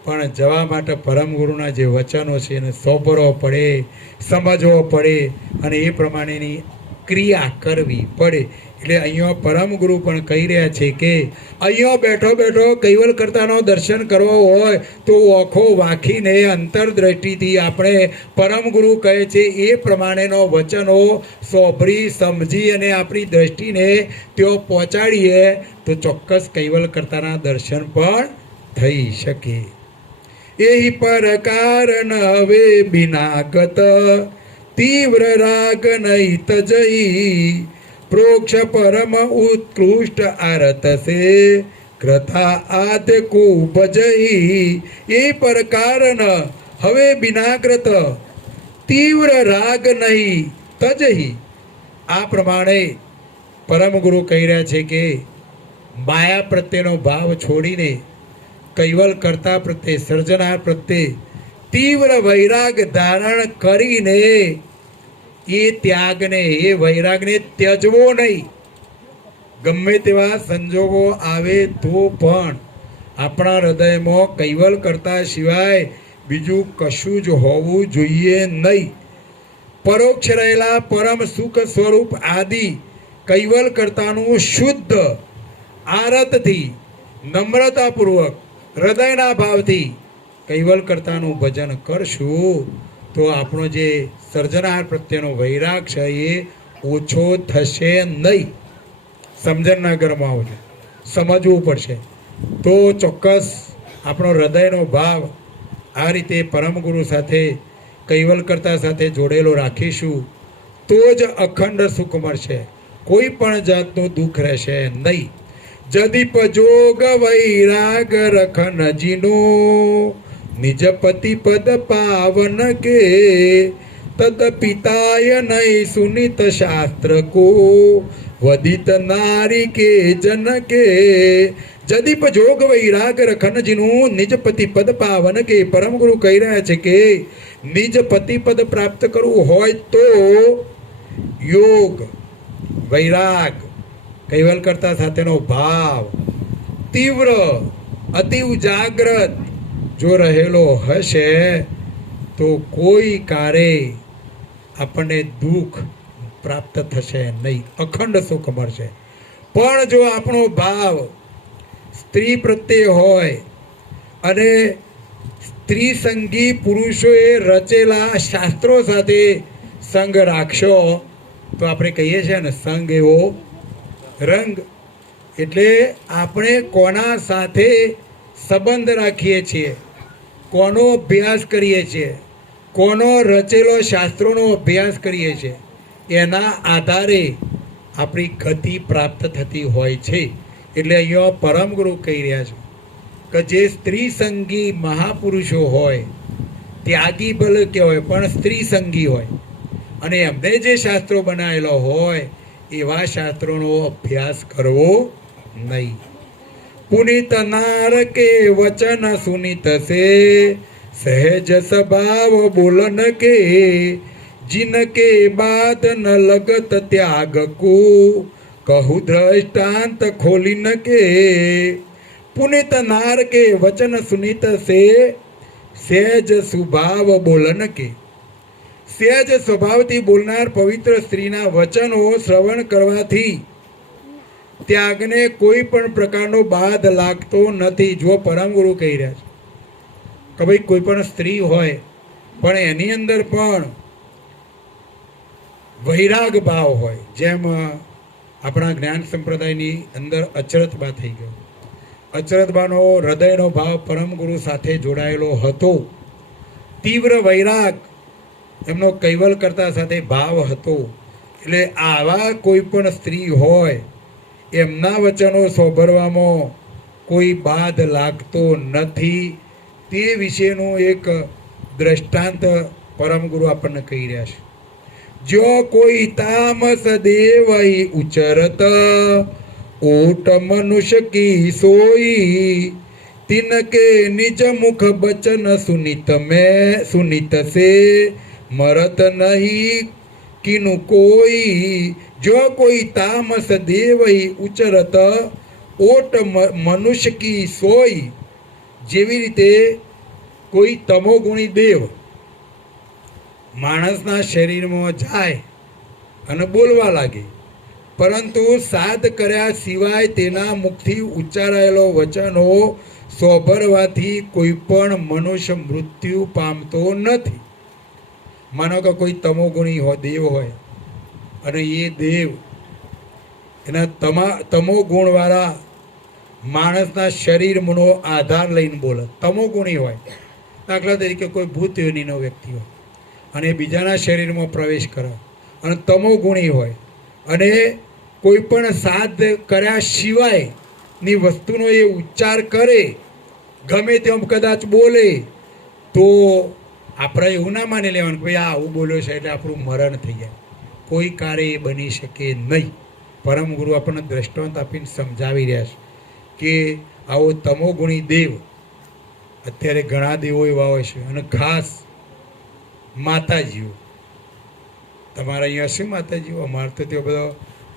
પણ જવા માટે પરમ ગુરુના જે વચનો છે એને સોંપરવો પડે, સમજવો પડે અને એ પ્રમાણેની ક્રિયા કરવી પડે. એટલે અહીંયા પરમ ગુરુ પણ કહી રહ્યા છે કે અહીંયા બેઠો બેઠો કૈવલ કરતાનો દર્શન કરવો હોય તો ઓખો વાંખીને અંતરદ્રષ્ટિથી આપણે પરમ ગુરુ કહે છે એ પ્રમાણેનો વચનો સોંભળી સમજી અને આપણી દ્રષ્ટિને ત્યાં પહોંચાડીએ તો ચોક્કસ કૈવલ કરતાના દર્શન પણ થઈ શકે. એહી પર કારણ હવે બિનાગત તીવ્ર રાગ નહીં તજઈ પ્રોક્ષ પરમ ઉત્કૃષ્ટ આરત સે કૃતા આદ કુબ જઈ. એ પર કારણ હવે બિનાગ્રત તીવ્ર રાગ નહીં તજહી. આ પ્રમાણે પરમ ગુરુ કહી રહ્યા છે કે માયા પ્રત્યેનો ભાવ છોડીને કૈવલ કરતા પ્રત્યે સર્જનાર પ્રત્યે તીવ્ર વૈરાગ ધારણ કરીને એ ત્યાગને એ વૈરાગને ત્યજવો નહીં. ગમે તેવા સંજોગો આવે તો પણ આપણા હૃદયમાં કૈવલ કરતા સિવાય બીજું કશું જ હોવું જોઈએ નહીં. પરોક્ષ રહેલા પરમ સુખ સ્વરૂપ આદિ કૈવલ કરતાનું શુદ્ધ આરતથી નમ્રતાપૂર્વક હૃદયના ભાવથી કૈવલ કરતાનું ભજન કરશું તો આપણો જે સર્જનાર પ્રત્યેનો વૈરાગ છે એ ઓછો થશે નહીં. સમજણના ઘરમાં આવજો, સમજવું પડશે તો ચોક્કસ આપણો હૃદયનો ભાવ આ રીતે પરમ ગુરુ સાથે કૈવલ કરતા સાથે જોડેલો રાખીશું તો જ અખંડ સુખ મળશે. કોઈ પણ જાતનું દુઃખ રહેશે નહીં. જદીપ જોગ વૈરાગ રખન જીનો નિજ પતિ પદ પાવન કે તદ પિતાય નહીં સુનિત શાસ્ત્ર કો વદિત નારી કે જન કે. જદીપ જોગ વૈરાગ રખન જીનું નિજ પતિ પદ પાવન કે. પરમ ગુરુ કહી રહ્યા છે કે નિજ પતિ પદ પ્રાપ્ત કરવું હોય તો યોગ વૈરાગ કૈવલ કરતા સાથેનો ભાવ તીવ્ર અતિ ઉજાગ્રત જો રહેલો હશે તો કોઈ કારે આપણને દુઃખ પ્રાપ્ત થશે નહીં, અખંડ સુખ મળશે. પણ જો આપણો ભાવ સ્ત્રી પ્રત્યે હોય અને સ્ત્રી સંગી પુરુષોએ રચેલા શાસ્ત્રો સાથે સંગ રાખશો તો આપણે કહીએ છીએ ને સંગ એવો રંગ. એટલે આપણે કોના સાથે સંબંધ રાખીએ છીએ, કોનો અભ્યાસ કરીએ છીએ, કોનો રચેલો શાસ્ત્રોનો અભ્યાસ કરીએ છીએ એના આધારે આપણી ગતિ પ્રાપ્ત થતી હોય છે. એટલે અહીંયા પરમ ગુરુ કહી રહ્યા છે કે જે સ્ત્રી સંગી મહાપુરુષો હોય, ત્યાગી ભલે કહેવાય પણ સ્ત્રી સંગી હોય અને એમને જે શાસ્ત્રો બનાવેલો હોય એવા શાસ્ત્રોનો અભ્યાસ કરવો નહીં. પુનિત નાર કે વચન સુનિત સે સહેજ સ્વભાવ બોલન કે जिनके बाद न लगत त्याग को कहु दृष्टांत खोलिन के. पुनित नार के वचन सुनित से सहज स्वभाव बोलन के. सहज स्वभावથી બોલનાર પવિત્ર સ્ત્રીના વચનો શ્રવણ કરવાથી ત્યાગને કોઈ પણ પ્રકારનો બાદ લાગતો નથી. જો પરમ ગુરુ કહી રહ્યા છે કે ભાઈ કોઈ પણ સ્ત્રી હોય પણ એની અંદર પણ વૈરાગ ભાવ હોય, જેમ આપણા જ્ઞાન સંપ્રદાયની અંદર અચરતબા થઈ ગયો. અચરતબાનો હૃદયનો ભાવ પરમ ગુરુ સાથે જોડાયેલો હતો. તીવ્ર વૈરાગ એમનો કૈવલ કરતા સાથે ભાવ હતો. એટલે આવા કોઈ પણ સ્ત્રી હોય એમના વચનો સાંભળવામાં કોઈ બાદ લાગતો નથી. તે વિશેનું એક દ્રષ્ટાંત પરમ ગુરુ આપણને કહી રહ્યા છે. जो कोई तामस देव उचरत ओट मनुष्य की सोई तिनके निज मुख बचन सुनित में सुनित से मरत नहीं किनु कोई. जो कोई तामस देव उचरत ओट मनुष्य की सोई. जेवी रीते कोई तमोगुणी देव માણસના શરીરમાં જાય અને બોલવા લાગે, પરંતુ સાધ કર્યા સિવાય તેના મુખથી ઉચ્ચારાયેલો વચનો સોભરવાથી કોઈ પણ મનુષ્ય મૃત્યુ પામતો નથી. માનો કે કોઈ તમોગુણી દેવ હોય અને એ દેવ એના તમોગુણવાળા માણસના શરીરનો આધાર લઈને બોલે. તમોગુણી હોય, દાખલા તરીકે કોઈ ભૂત યોનિનો વ્યક્તિ હોય અને બીજાના શરીરમાં પ્રવેશ કરે, અને તમોગુણી હોય અને કોઈ પણ સાધ કર્યા સિવાયની વસ્તુનો એ ઉચ્ચાર કરે, ગમે તેમ કદાચ બોલે, તો આપણે એવું ના માની લેવાનું કે ભાઈ આ આવું બોલ્યો છે એટલે આપણું મરણ થઈ જાય. કોઈ કાર્ય એ બની શકે નહીં. પરમ ગુરુ આપણને દ્રષ્ટાંત આપીને સમજાવી રહ્યા છે કે આવો તમોગુણી દેવ, અત્યારે ઘણા દેવો એવા હોય છે, અને ખાસ માતાજીઓ. તમારા અહીંયા શું માતાજીઓ? અમારે તો તે બધો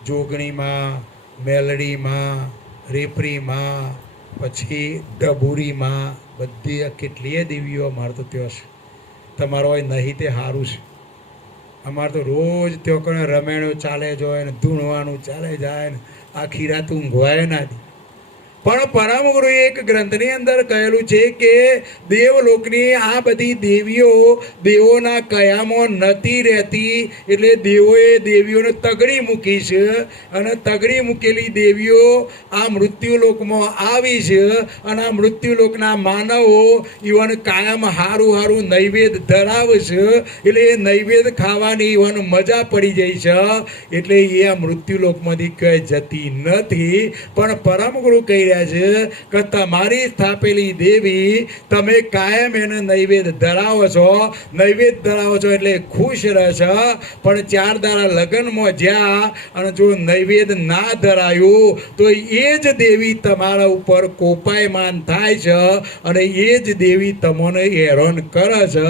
જોગણીમાં, મેલડીમાં, રેપરીમાં, પછી ડભુરીમાં, બધી કેટલીય દેવીઓ અમારે તો ત્યાં છે. તમારો હોય નહીં તે સારું છે. અમારે તો રોજ ત્યાં કણે રમેણો ચાલે જાય ને ધૂણવાનું ચાલે જાય ને આખી રાત ઊંઘવાય ના દે. પણ પરમ ગુરુએ એક ગ્રંથની અંદર કહેલું છે કે દેવલોકની આ બધી દેવીઓ દેવોના કયામાં નથી રહેતી, એટલે દેવોએ દેવીઓને તગડી મૂકી છે, અને તગડી મૂકેલી દેવીઓ આ મૃત્યુલોકમાં આવી છે, અને આ મૃત્યુલોકના માનવો ઈવન કાયમ હારું હારું નૈવેદ્ય ધરાવે છે, એટલે એ નૈવેદ્ય ખાવાની ઈવન મજા પડી જાય છે, એટલે એ આ મૃત્યુલોકમાંથી કઈ જતી નથી. પણ પરમ ગુરુ કહી રહ્યા છે કે તમારી સ્થાપેલી દેવી તમે કાયમ એને નૈવેદ્ય ધરાવો છો, નૈવેદ્ય ધરાવો છો એટલે ખુશ રહેશે. પણ 4 દાડા લગ્નમાં જ્યાં અને જો નૈવેદ્ય ના ધરાયું તો એ જ દેવી તમારા ઉપર કોપાયમાન થાય છે, અને એ જ દેવી તમને હેરાન કરે છે.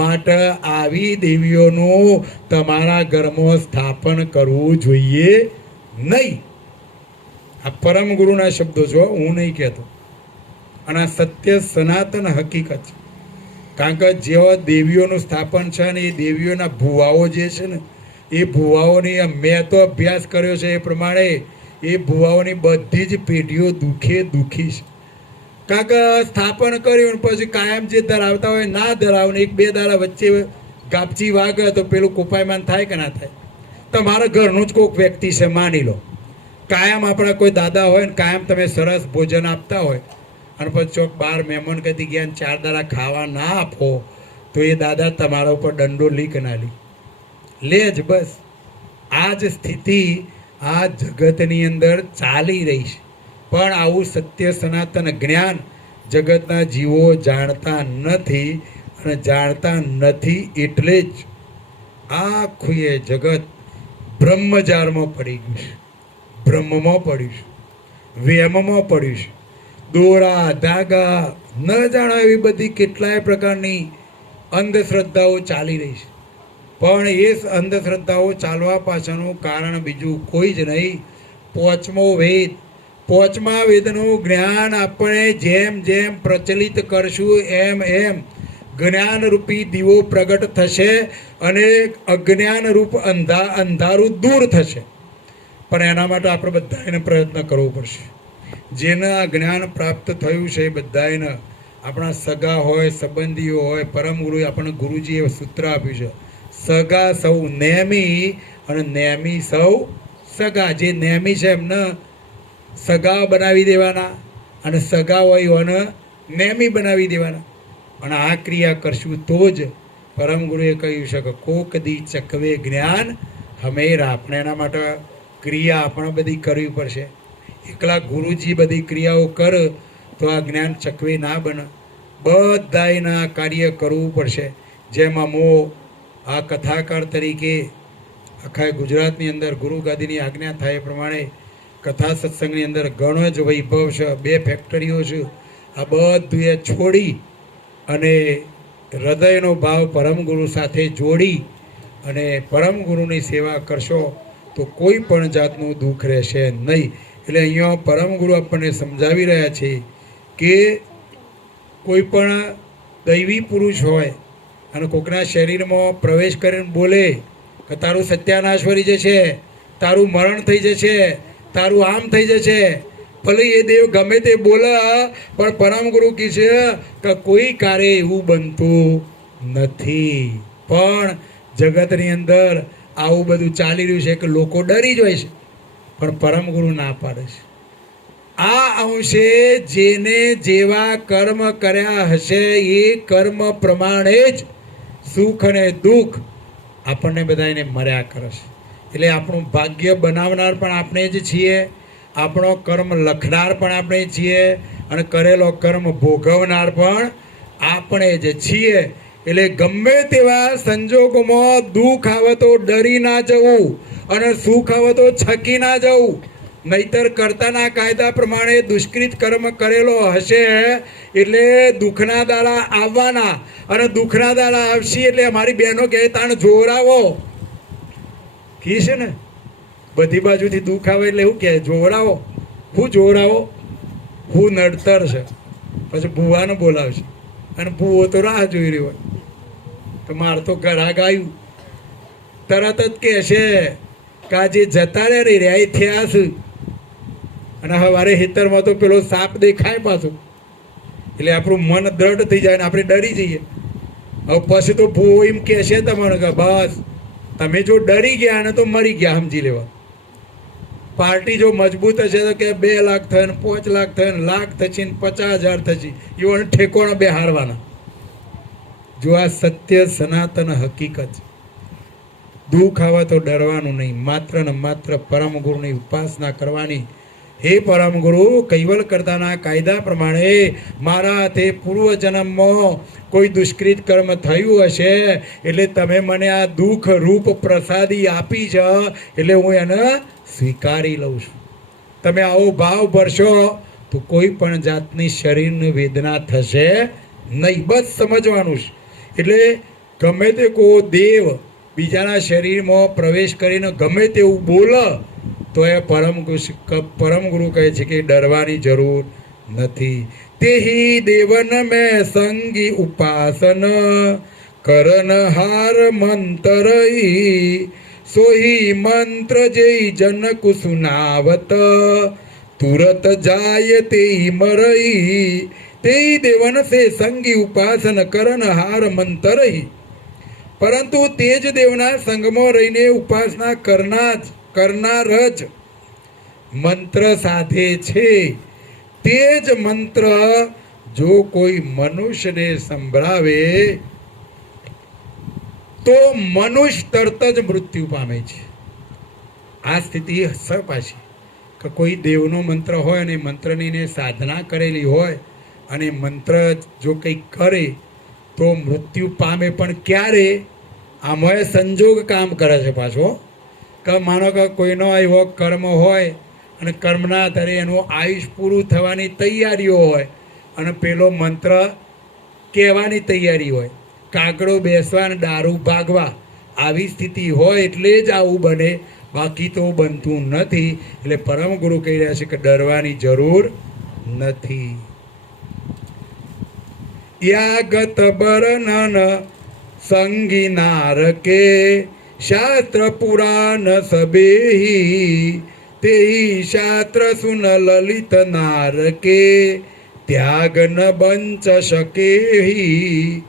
માટે આવી દેવીઓનું તમારા ઘરમાં સ્થાપન કરવું જોઈએ નહીં. આ પરમ ગુરુના શબ્દો છો, હું નહીં કહેતો, અને આ સત્ય સનાતન હકીકત છે. કારણ કે જેવા દેવીઓનું સ્થાપન છે ને એ દેવીઓના ભુવાઓ જે છે ને એ ભુવાઓની મેં તો અભ્યાસ કર્યો છે એ પ્રમાણે એ ભુવાઓની બધી જ પેઢીઓ દુઃખી છે. કારણ કે સ્થાપન કર્યું પછી કાયમ જે ધરાવતા હોય ના ધરાવને 1-2 દાડા વચ્ચે ગાપચી વાગે તો પેલું કોપાયમાન થાય કે ના થાય? તમારા ઘરનું જ કોઈક વ્યક્તિ છે માની લો, કાયમ આપણા કોઈ દાદા હોય ને કાયમ તમે સરસ ભોજન આપતા હોય, અને પછી ચોક બાર મહેમાન કદી ગયા 4 દાડા ખાવા ના આપો, તો એ દાદા તમારા ઉપર દંડો લી કે ના લે જ. બસ આ જ સ્થિતિ આ જગતની અંદર ચાલી રહી છે. પણ આવું સત્ય સનાતન જ્ઞાન જગતના જીવો જાણતા નથી, અને જાણતા નથી એટલે જ આખું એ જગત બ્રહ્મજાળમાં પડી ગયું છે, બ્રહ્મમાં પડ્યું છે, વેમમાં પડ્યું છે. દોરા ધાગા ન જાણો એવી બધી કેટલાય પ્રકારની અંધશ્રદ્ધાઓ ચાલી રહી છે. પણ એ અંધશ્રદ્ધાઓ ચાલવા પાછળનું કારણ બીજું કોઈ જ નહીં. 5મો વેદ, 5મા વેદનું જ્ઞાન આપણે જેમ જેમ પ્રચલિત કરશું એમ એમ જ્ઞાનરૂપી દીવો પ્રગટ થશે, અને અજ્ઞાનરૂપ અંધારું દૂર થશે. પણ એના માટે આપણે બધાને પ્રયત્ન કરવો પડશે. જેને આ જ્ઞાન પ્રાપ્ત થયું છે એ બધાને, આપણા સગા હોય, સંબંધીઓ હોય, પરમ ગુરુએ આપણને ગુરુજીએ સૂત્ર આપ્યું છે, સગા સૌ નેમી અને નેમી સૌ સગા. જે નેમી છે એમને સગા બનાવી દેવાના, અને સગા હોય એને નેમી બનાવી દેવાના. અને આ ક્રિયા કરશું તો જ પરમ ગુરુએ કહ્યું છે કે કોક દી ચકવે જ્ઞાન હમેરા. આપણે એના માટે ક્રિયા આપણે બધી કરવી પડશે. એકલા ગુરુજી બધી ક્રિયાઓ કરે તો આ જ્ઞાન ચકવે ના બને. બધાયના કાર્ય કરવું પડશે. જેમાં મો આ કથાકાર તરીકે આખા ગુજરાતની અંદર ગુરુ ગાદીની આજ્ઞા થાય એ પ્રમાણે કથા સત્સંગની અંદર ઘણો જ વૈભવ છે. 2 ફેક્ટરીઓ છે. આ બધું એ છોડી અને હૃદયનો ભાવ પરમ ગુરુ સાથે જોડી અને પરમ ગુરુની સેવા કરશો તો કોઈ પણ જાતનું દુઃખ રહેશે નહીં. એટલે અહીંયા પરમ ગુરુ આપણને સમજાવી રહ્યા છે કે કોઈ પણ દૈવી પુરુષ હોય અને કોકના શરીરમાં પ્રવેશ કરીને બોલે કે તારું સત્યાનાશ વળી જશે, તારું મરણ થઈ જશે, તારું આમ થઈ જશે. ભલે એ દેવ ગમે તે બોલે, પણ પરમ ગુરુ કહે છે કે કોઈ કાર્ય એવું બનતું નથી. પણ જગતની અંદર આવું બધું ચાલી રહ્યું છે કે લોકો ડરી જ હોય છે, પણ પરમ ગુરુ ના પાડે છે. આ અંશે જેને જેવા કર્મ કર્યા હશે એ કર્મ પ્રમાણે જ સુખ અને દુઃખ આપણને બધાને મળ્યા કરે છે. એટલે આપણું ભાગ્ય બનાવનાર પણ આપણે જ છીએ, આપણો કર્મ લખનાર પણ આપણે છીએ, અને કરેલો કર્મ ભોગવનાર પણ આપણે જ છીએ. એટલે ગમે તેવા સંજોગોમાં દુઃખ આવે તો ડરી ના જવું, અને સુખ આવે તો છકી ના જવું. નહીતર કર્તાના કાયદા પ્રમાણે દુષ્કૃત કર્મ કરેલો હશે એટલે દુઃખના દાડા આવવાના, અને દુઃખના દાડા આવશે એટલે અમારી બહેનો કહે તાણ જોરાવો કી છે ને, બધી બાજુથી દુઃખ આવે એટલે એવું કહે જોરાવો. હું જોરાવો? હું નડતર છે. પછી ભૂવાને બોલાવશે, અને ભૂવો તો રાહ જોઈ રહ્યો હોય તો માર તો ઘરાક આવ્યું, તરત જ કહેશે કે આ જે જતા રહ્યા એ થયા છે, અને સવારે ખેતરમાં તો પેલો સાપ દેખાય પાછો, એટલે આપણું મન દ્રઢ થઈ જાય ને આપણે ડરી જઈએ. હવે પછી તો ભૂવો એમ કહેશે તમારે કે બસ તમે જો ડરી ગયા ને તો મરી ગયા સમજી લેવા. પાર્ટી જો મજબૂત હશે તો કે 2 લાખ થશે, 5 લાખ થશે, લાખ થશે, 50,000 થશે, એવો ઠેકોણા બે હારવાના. જો આ સત્ય સનાતન હકીકત. દુઃખ આવે તો ડરવાનું નહીં, માત્ર ને માત્ર પરમ ગુરુની ઉપાસના કરવાની. હે પરમ ગુરુ, કૈવલ કરતાના કાયદા પ્રમાણે મારા તે પૂર્વ જન્મમાં કોઈ દુષ્કૃત કર્મ થયું હશે એટલે તમે મને આ દુઃખ રૂપ પ્રસાદી આપી છે, એટલે હું એને સ્વીકારી લઉં છું. તમે આવો ભાવ ભરશો તો કોઈ પણ જાતની શરીરની વેદના થશે નહીં. બસ સમજવાનું છે. એટલે ગમે તે કોઈ દેવ બીજાના શરીરમાં પ્રવેશ કરીને ગમે તેવું બોલે તો એ પરમ ગુરુ કહે છે કે ડરવાની જરૂર નથી. તેહી દેવન મેં સંગી ઉપાસન કરન હાર મંતરઈ, સોહી મંત્ર જય જનક સુનાવત તુરત જાય તે મરઈ. તે દેવન સે સંગી ઉપાસન કરન હાર મંતરઈ. પરંતુ તે જ દેવના સંગમાં રહીને ઉપાસના કરનાર જ મંત્ર સાધે છે. તે જ મંત્ર જો કોઈ મનુષ્યને સંભળાવે તો મનુષ્ય તરત જ મૃત્યુ પામે છે. આ સ્થિતિ પાછી કે કોઈ દેવનો મંત્ર હોય અને મંત્રની સાધના કરેલી હોય અને મંત્ર જો કંઈક કરે તો મૃત્યુ પામે. પણ ક્યારે? આમાં સંજોગ કામ કરે છે પાછો. કે માનો કે કોઈનો એવો કર્મ હોય અને કર્મના આધારે એનું આયુષ પૂરું થવાની તૈયારીઓ હોય, અને પેલો મંત્ર કહેવાની તૈયારી હોય, કાગડો બેસવા અને દારૂ ભાગવા, આવી સ્થિતિ હોય એટલે જ આવું બને, બાકી તો બનતું નથી. એટલે પરમ ગુરુ કહી રહ્યા છે કે ડરવાની જરૂર નથી. યાગત બરનન સંગી નારકે શાસ્ત્ર પુરાણ સબેહી, તેહી શાસ્ત્ર સુન લલિત નારકે ત્યાગ ન બંચ શકેહી.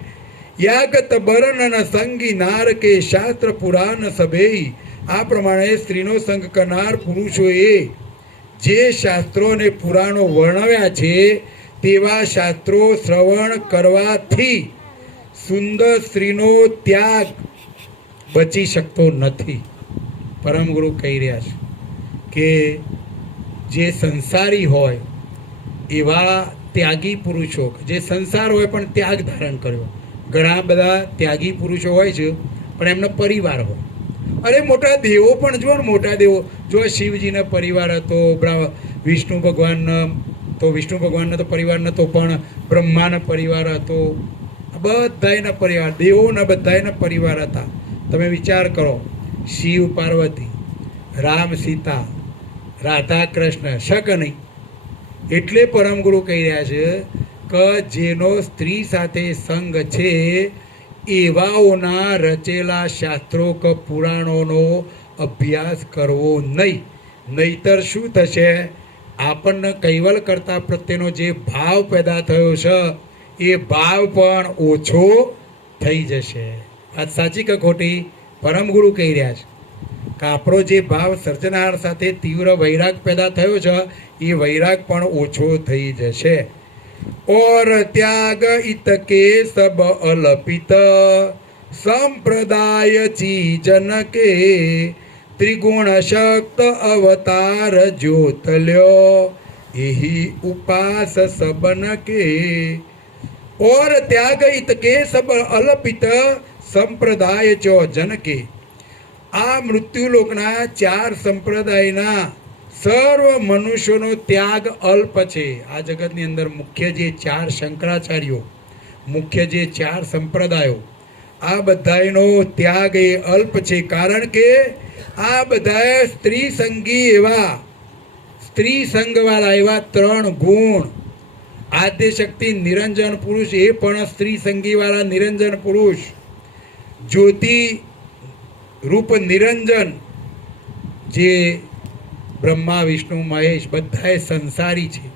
યાગત બરનન સંગી નારકે શાસ્ત્ર પુરાણ સબેહી. આ પ્રમાણે સ્ત્રીનો સંગ કરનાર પુરુષોએ જે શાસ્ત્રો અને પુરાણો વર્ણવ્યા છે તેવા શાસ્ત્રો શ્રવણ કરવાથી સુંદર સ્ત્રીનો ત્યાગ બચી શકતો નથી. પરમ ગુરુ કહી રહ્યા છે કે જે સંસારી હોય એવા ત્યાગી પુરુષો, જે સંસાર હોય પણ ત્યાગ ધારણ કર્યો. ઘણા બધા ત્યાગી પુરુષો હોય છે પણ એમનો પરિવાર હોય. અરે મોટા દેવો પણ જો, મોટા દેવો જો, શિવજીનો પરિવાર હતો, વિષ્ણુ ભગવાનનો તો વિષ્ણુ ભગવાનનો તો પરિવાર નહોતો, પણ બ્રહ્માનો પરિવાર હતો. બધાના પરિવાર, દેવોના બધાના પરિવાર હતા. તમે વિચાર કરો, શિવ પાર્વતી, રામ સીતા, રાધા કૃષ્ણ, શક નહીં. એટલે પરમ ગુરુ કહી રહ્યા છે કે જેનો સ્ત્રી સાથે સંગ છે એવાઓના રચેલા શાસ્ત્રો કે પુરાણોનો અભ્યાસ કરવો નહીં. નહીતર શું થશે? આપણને કૈવલ કરતા પ્રત્યેનો જે ભાવ પેદા થયો છે એ ભાવ પણ ઓછો થઈ જશે. વાત સાચી કે ખોટી? પરમગુરુ કહી રહ્યા છે કે આપણો જે ભાવ સર્જનાર સાથે તીવ્ર વૈરાગ પેદા થયો છે એ વૈરાગ પણ ઓછો થઈ જશે. और त्याग इत के सब अल्पित संप्रदाय चीजन के त्रिगुण शक्त अवतार ज्योतल्यो यही उपास सबन के. और त्याग इत के सब अल्पित संप्रदाय चो जन के. आ मृत्युलोकना 4 संप्रदायना સર્વ મનુષ્યોનો ત્યાગ અલ્પ છે. આ જગતની અંદર મુખ્ય જે 4 શંકરાચાર્યો, મુખ્ય જે 4 સંપ્રદાયો, આ બધાનો ત્યાગ એ અલ્પ છે. કારણ કે આ બધા સ્ત્રી સંગી એવા, સ્ત્રી સંગવાળા એવા 3 ગુણ. આદ્ય શક્તિ નિરંજન પુરુષ એ પણ સ્ત્રી સંગીવાળા નિરંજન પુરુષ. જ્યોતિ રૂપ નિરંજન જે બ્રહ્મા વિષ્ણુ મહેશ બધાએ સંસારી છે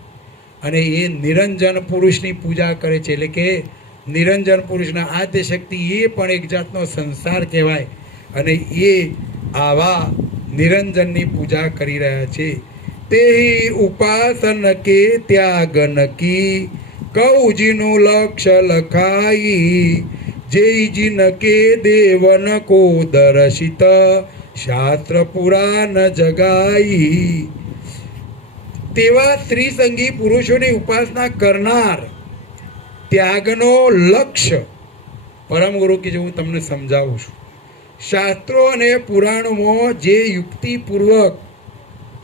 અને એ નિરંજન પુરુષની પૂજા કરે છે. એટલે કે નિરંજન પુરુષના આદ્ય શક્તિ એ પણ એક જાતનો સંસાર કહેવાય અને એ આવા નિરંજનની પૂજા કરી રહ્યા છે. તે ઉપાસન કે ત્યાગન કી કૌજીનું લક્ષ્ય લખાઈ જય જીન કે દેવન કો દર્શિત શાસ્ત્ર પુરાણ જગાઈ. તેવા સ્ત્રીસંગી પુરુષોની ઉપાસના કરનાર ત્યાગનો લક્ષ્ય પરમ ગુરુ કે હું તમને સમજાવું છું. શાસ્ત્રો અને પુરાણોમાં જે યુક્તિપૂર્વક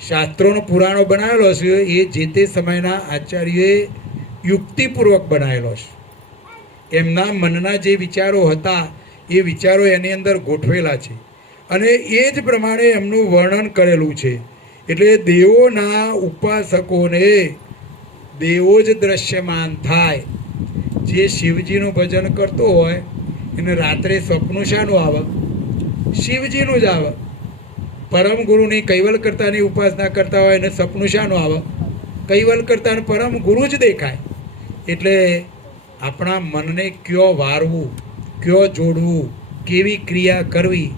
શાસ્ત્રોનો પુરાણો બનાવેલો છે એ જે તે સમયના આચાર્યોએ યુક્તિપૂર્વક બનાવેલો છે. એમના મનના જે વિચારો હતા એ વિચારો એની અંદર ગોઠવેલા છે અને એ જ પ્રમાણે એમનું વર્ણન કરેલું છે. એટલે દેવોના ઉપાસકોને દેવો જ દ્રશ્યમાન થાય. જે શિવજીનું ભજન કરતો હોય એને રાત્રે સ્વપ્ન શાનું આવે? શિવજીનું જ આવે. પરમ ગુરુની કૈવલ કરતાની ઉપાસના કરતા હોય એને સપનું શાનું આવે? કૈવલ કરતા પરમ ગુરુ જ દેખાય. એટલે આપણા મનને કયો વારવું, કયો જોડવું, કેવી ક્રિયા કરવી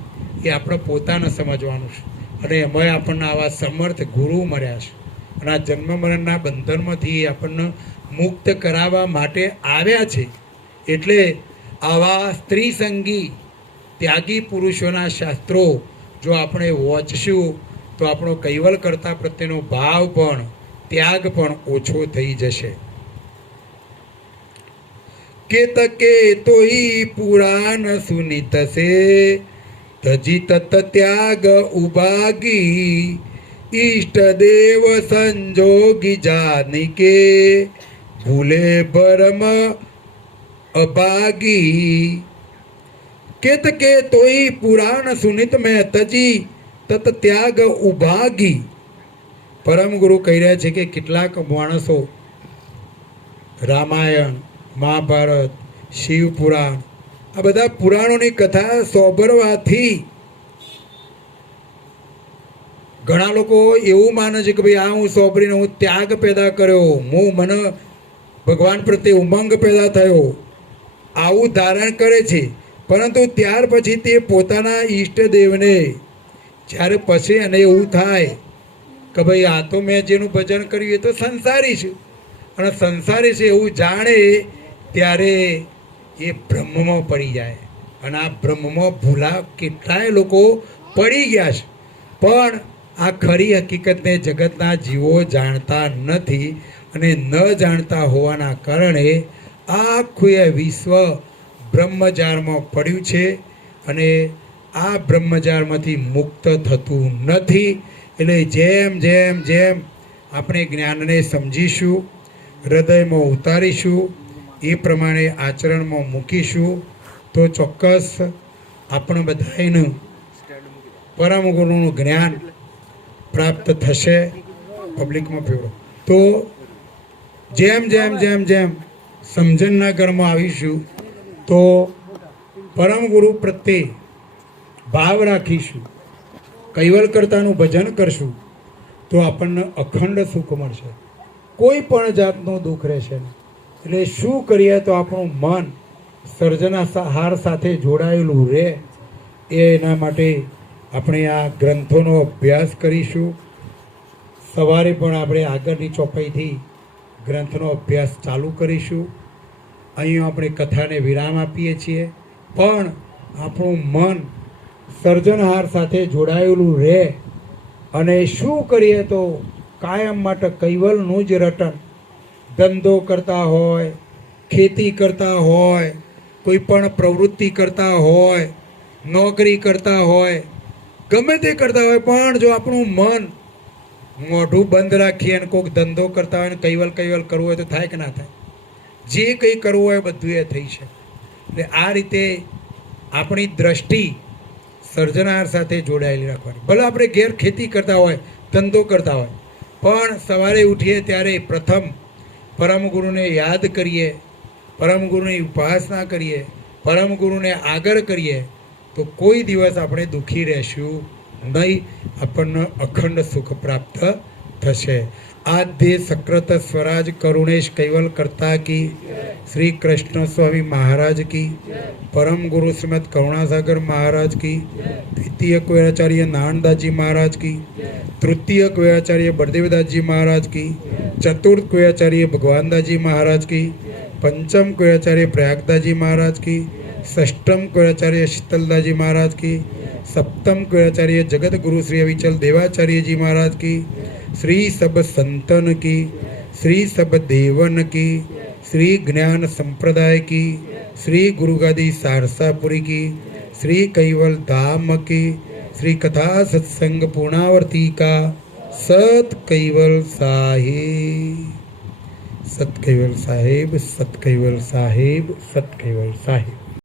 એ આપણે પોતાને સમજવાનું છે. અને એમાં આપણને આવા સમર્થ ગુરુ મળ્યા છે અને આ જન્મ મરણના બંધનમાંથી આપણને મુક્ત કરાવવા માટે આવ્યા છે. એટલે આવા સ્ત્રી સંગી ત્યાગી પુરુષોના શાસ્ત્રો જો આપણે વાંચશું તો આપણો કૈવલ કરતા પ્રત્યેનો ભાવ પણ ત્યાગ પણ ઓછો થઈ જશે. કેતકે તોઈ પુરાણ સુનિત સે તજી તત ત્યાગ ઉભાગી ઈષ્ટ દેવ સંજોગી જાનિકે ભૂલે ભરમ અભાગી. કેતકે તોઈ પુરાણ સુનિત મેં તજી તત ત્યાગ ઉભાગી. પરમ ગુરુ કહી રહ્યા છે કે કેટલાક માણસો રામાયણ, મહાભારત, શિવ પુરાણ આ બધા પુરાણોની કથા સાંભળવાથી ઘણા લોકો એવું માને છે કે ભાઈ આ હું સાંભળીને હું ત્યાગ પેદા કર્યો, હું મને ભગવાન પ્રત્યે ઉમંગ પેદા થયો, આવું ધારણ કરે છે. પરંતુ ત્યાર પછી તે પોતાના ઈષ્ટદેવને જ્યારે પછી એને એવું થાય કે ભાઈ આ તો મેં જેનું ભજન કર્યું એ તો સંસારી છે અને સંસારી છે એવું જાણે ત્યારે એ બ્રહ્મમાં પડી જાય. અને આ બ્રહ્મમાં ભૂલા કેટલાય લોકો પડી ગયા છે. પણ આ ખરી હકીકતને જગતના જીવો જાણતા નથી અને ન જાણતા હોવાના કારણે આખું એ વિશ્વ બ્રહ્મજાળમાં પડ્યું છે અને આ બ્રહ્મજાળમાંથી મુક્ત થતું નથી. એટલે જેમ જેમ જેમ આપણે જ્ઞાનને સમજીશું, હૃદયમાં ઉતારીશું, એ પ્રમાણે આચરણમાં મૂકીશું તો ચોક્કસ આપણે બધાનું પરમ ગુરુનું જ્ઞાન પ્રાપ્ત થશે. પબ્લિકમાં ફેરવો તો જેમ જેમ જેમ જેમ સમજણના ઘરમાં આવીશું તો પરમ ગુરુ પ્રત્યે ભાવ રાખીશું, કૈવલ કરતાનું ભજન કરશું તો આપણને અખંડ સુખ મળશે, કોઈ પણ જાતનું દુઃખ રહેશે નહીં. એટલે શું કરીએ તો આપણું મન સર્જનાહાર સાથે જોડાયેલું રહે, એના માટે આપણે આ ગ્રંથોનો અભ્યાસ કરીશું. સવારે પણ આપણે આગળની ચોપાઈથી ગ્રંથનો અભ્યાસ ચાલુ કરીશું. અહીં આપણે કથાને વિરામ આપીએ છીએ, પણ આપણું મન સર્જનહાર સાથે જોડાયેલું રહે અને શું કરીએ તો કાયમ માટે કૈવલનું જ રટન, ધંધો કરતા હોય, ખેતી કરતા હોય, કોઈ પણ પ્રવૃત્તિ કરતા હોય, નોકરી કરતા હોય, ગમે તે કરતા હોય, પણ જો આપણું મન મોઢું બંધ રાખીએ અને કોઈક ધંધો કરતા હોય ને કૈવલ કૈવલ કરવું હોય તો થાય કે ના થાય? જે કંઈ કરવું હોય બધું એ થઈ શકે. એટલે આ રીતે આપણી દ્રષ્ટિ સર્જનહાર સાથે જોડાયેલી રાખવાની. ભલે આપણે ઘેર ખેતી કરતા હોય, ધંધો કરતા હોય, પણ સવારે ઉઠીએ ત્યારે પ્રથમ પરમ ગુરુને યાદ કરીએ, પરમ ગુરુની ઉપાસના કરીએ, પરમ ગુરુને આગળ કરીએ તો કોઈ દિવસ આપણે દુઃખી રહેશું નહીં, આપણને અખંડ સુખ પ્રાપ્ત થશે. આદ્ય સક્રત સ્વરાજ કરુણેશ કૈવલ કરતા કી, શ્રી કૃષ્ણ સ્વામી મહારાજ કી, પરમ ગુરુ શ્રીમદ કરુણાસાગર મહારાજ કી, દ્વિતીય કૈવલાચાર્ય નાનદાસજી મહારાજ કી, તૃતીય કૈવલાચાર્ય બળદેવદાસજી મહારાજ કી, ચતુર્થ કૈવલાચાર્ય ભગવાનદાસજી મહારાજ કી, પંચમ કૈવલાચાર્ય પ્રયાગદાસજી મહારાજ કી, ષષ્ટમ કૈવલાચાર્ય શીતલદાસજી મહારાજ કી, સપ્તમ કૈવલાચાર્ય જગત ગુરુ શ્રી અવિચલ દેવાચાર્યજી મહારાજ કી, श्री सब संतन की, श्री सब देवन की, श्री ज्ञान संप्रदाय की, श्री गुरुगादी सारसापुरी की, श्री कैवल धाम की, श्री कथा सत्संग पूर्णावर्ती का सत कैवल साहेब, सत कैवल साहेब, सत कैवल साहेब, सत कैवल साहेब.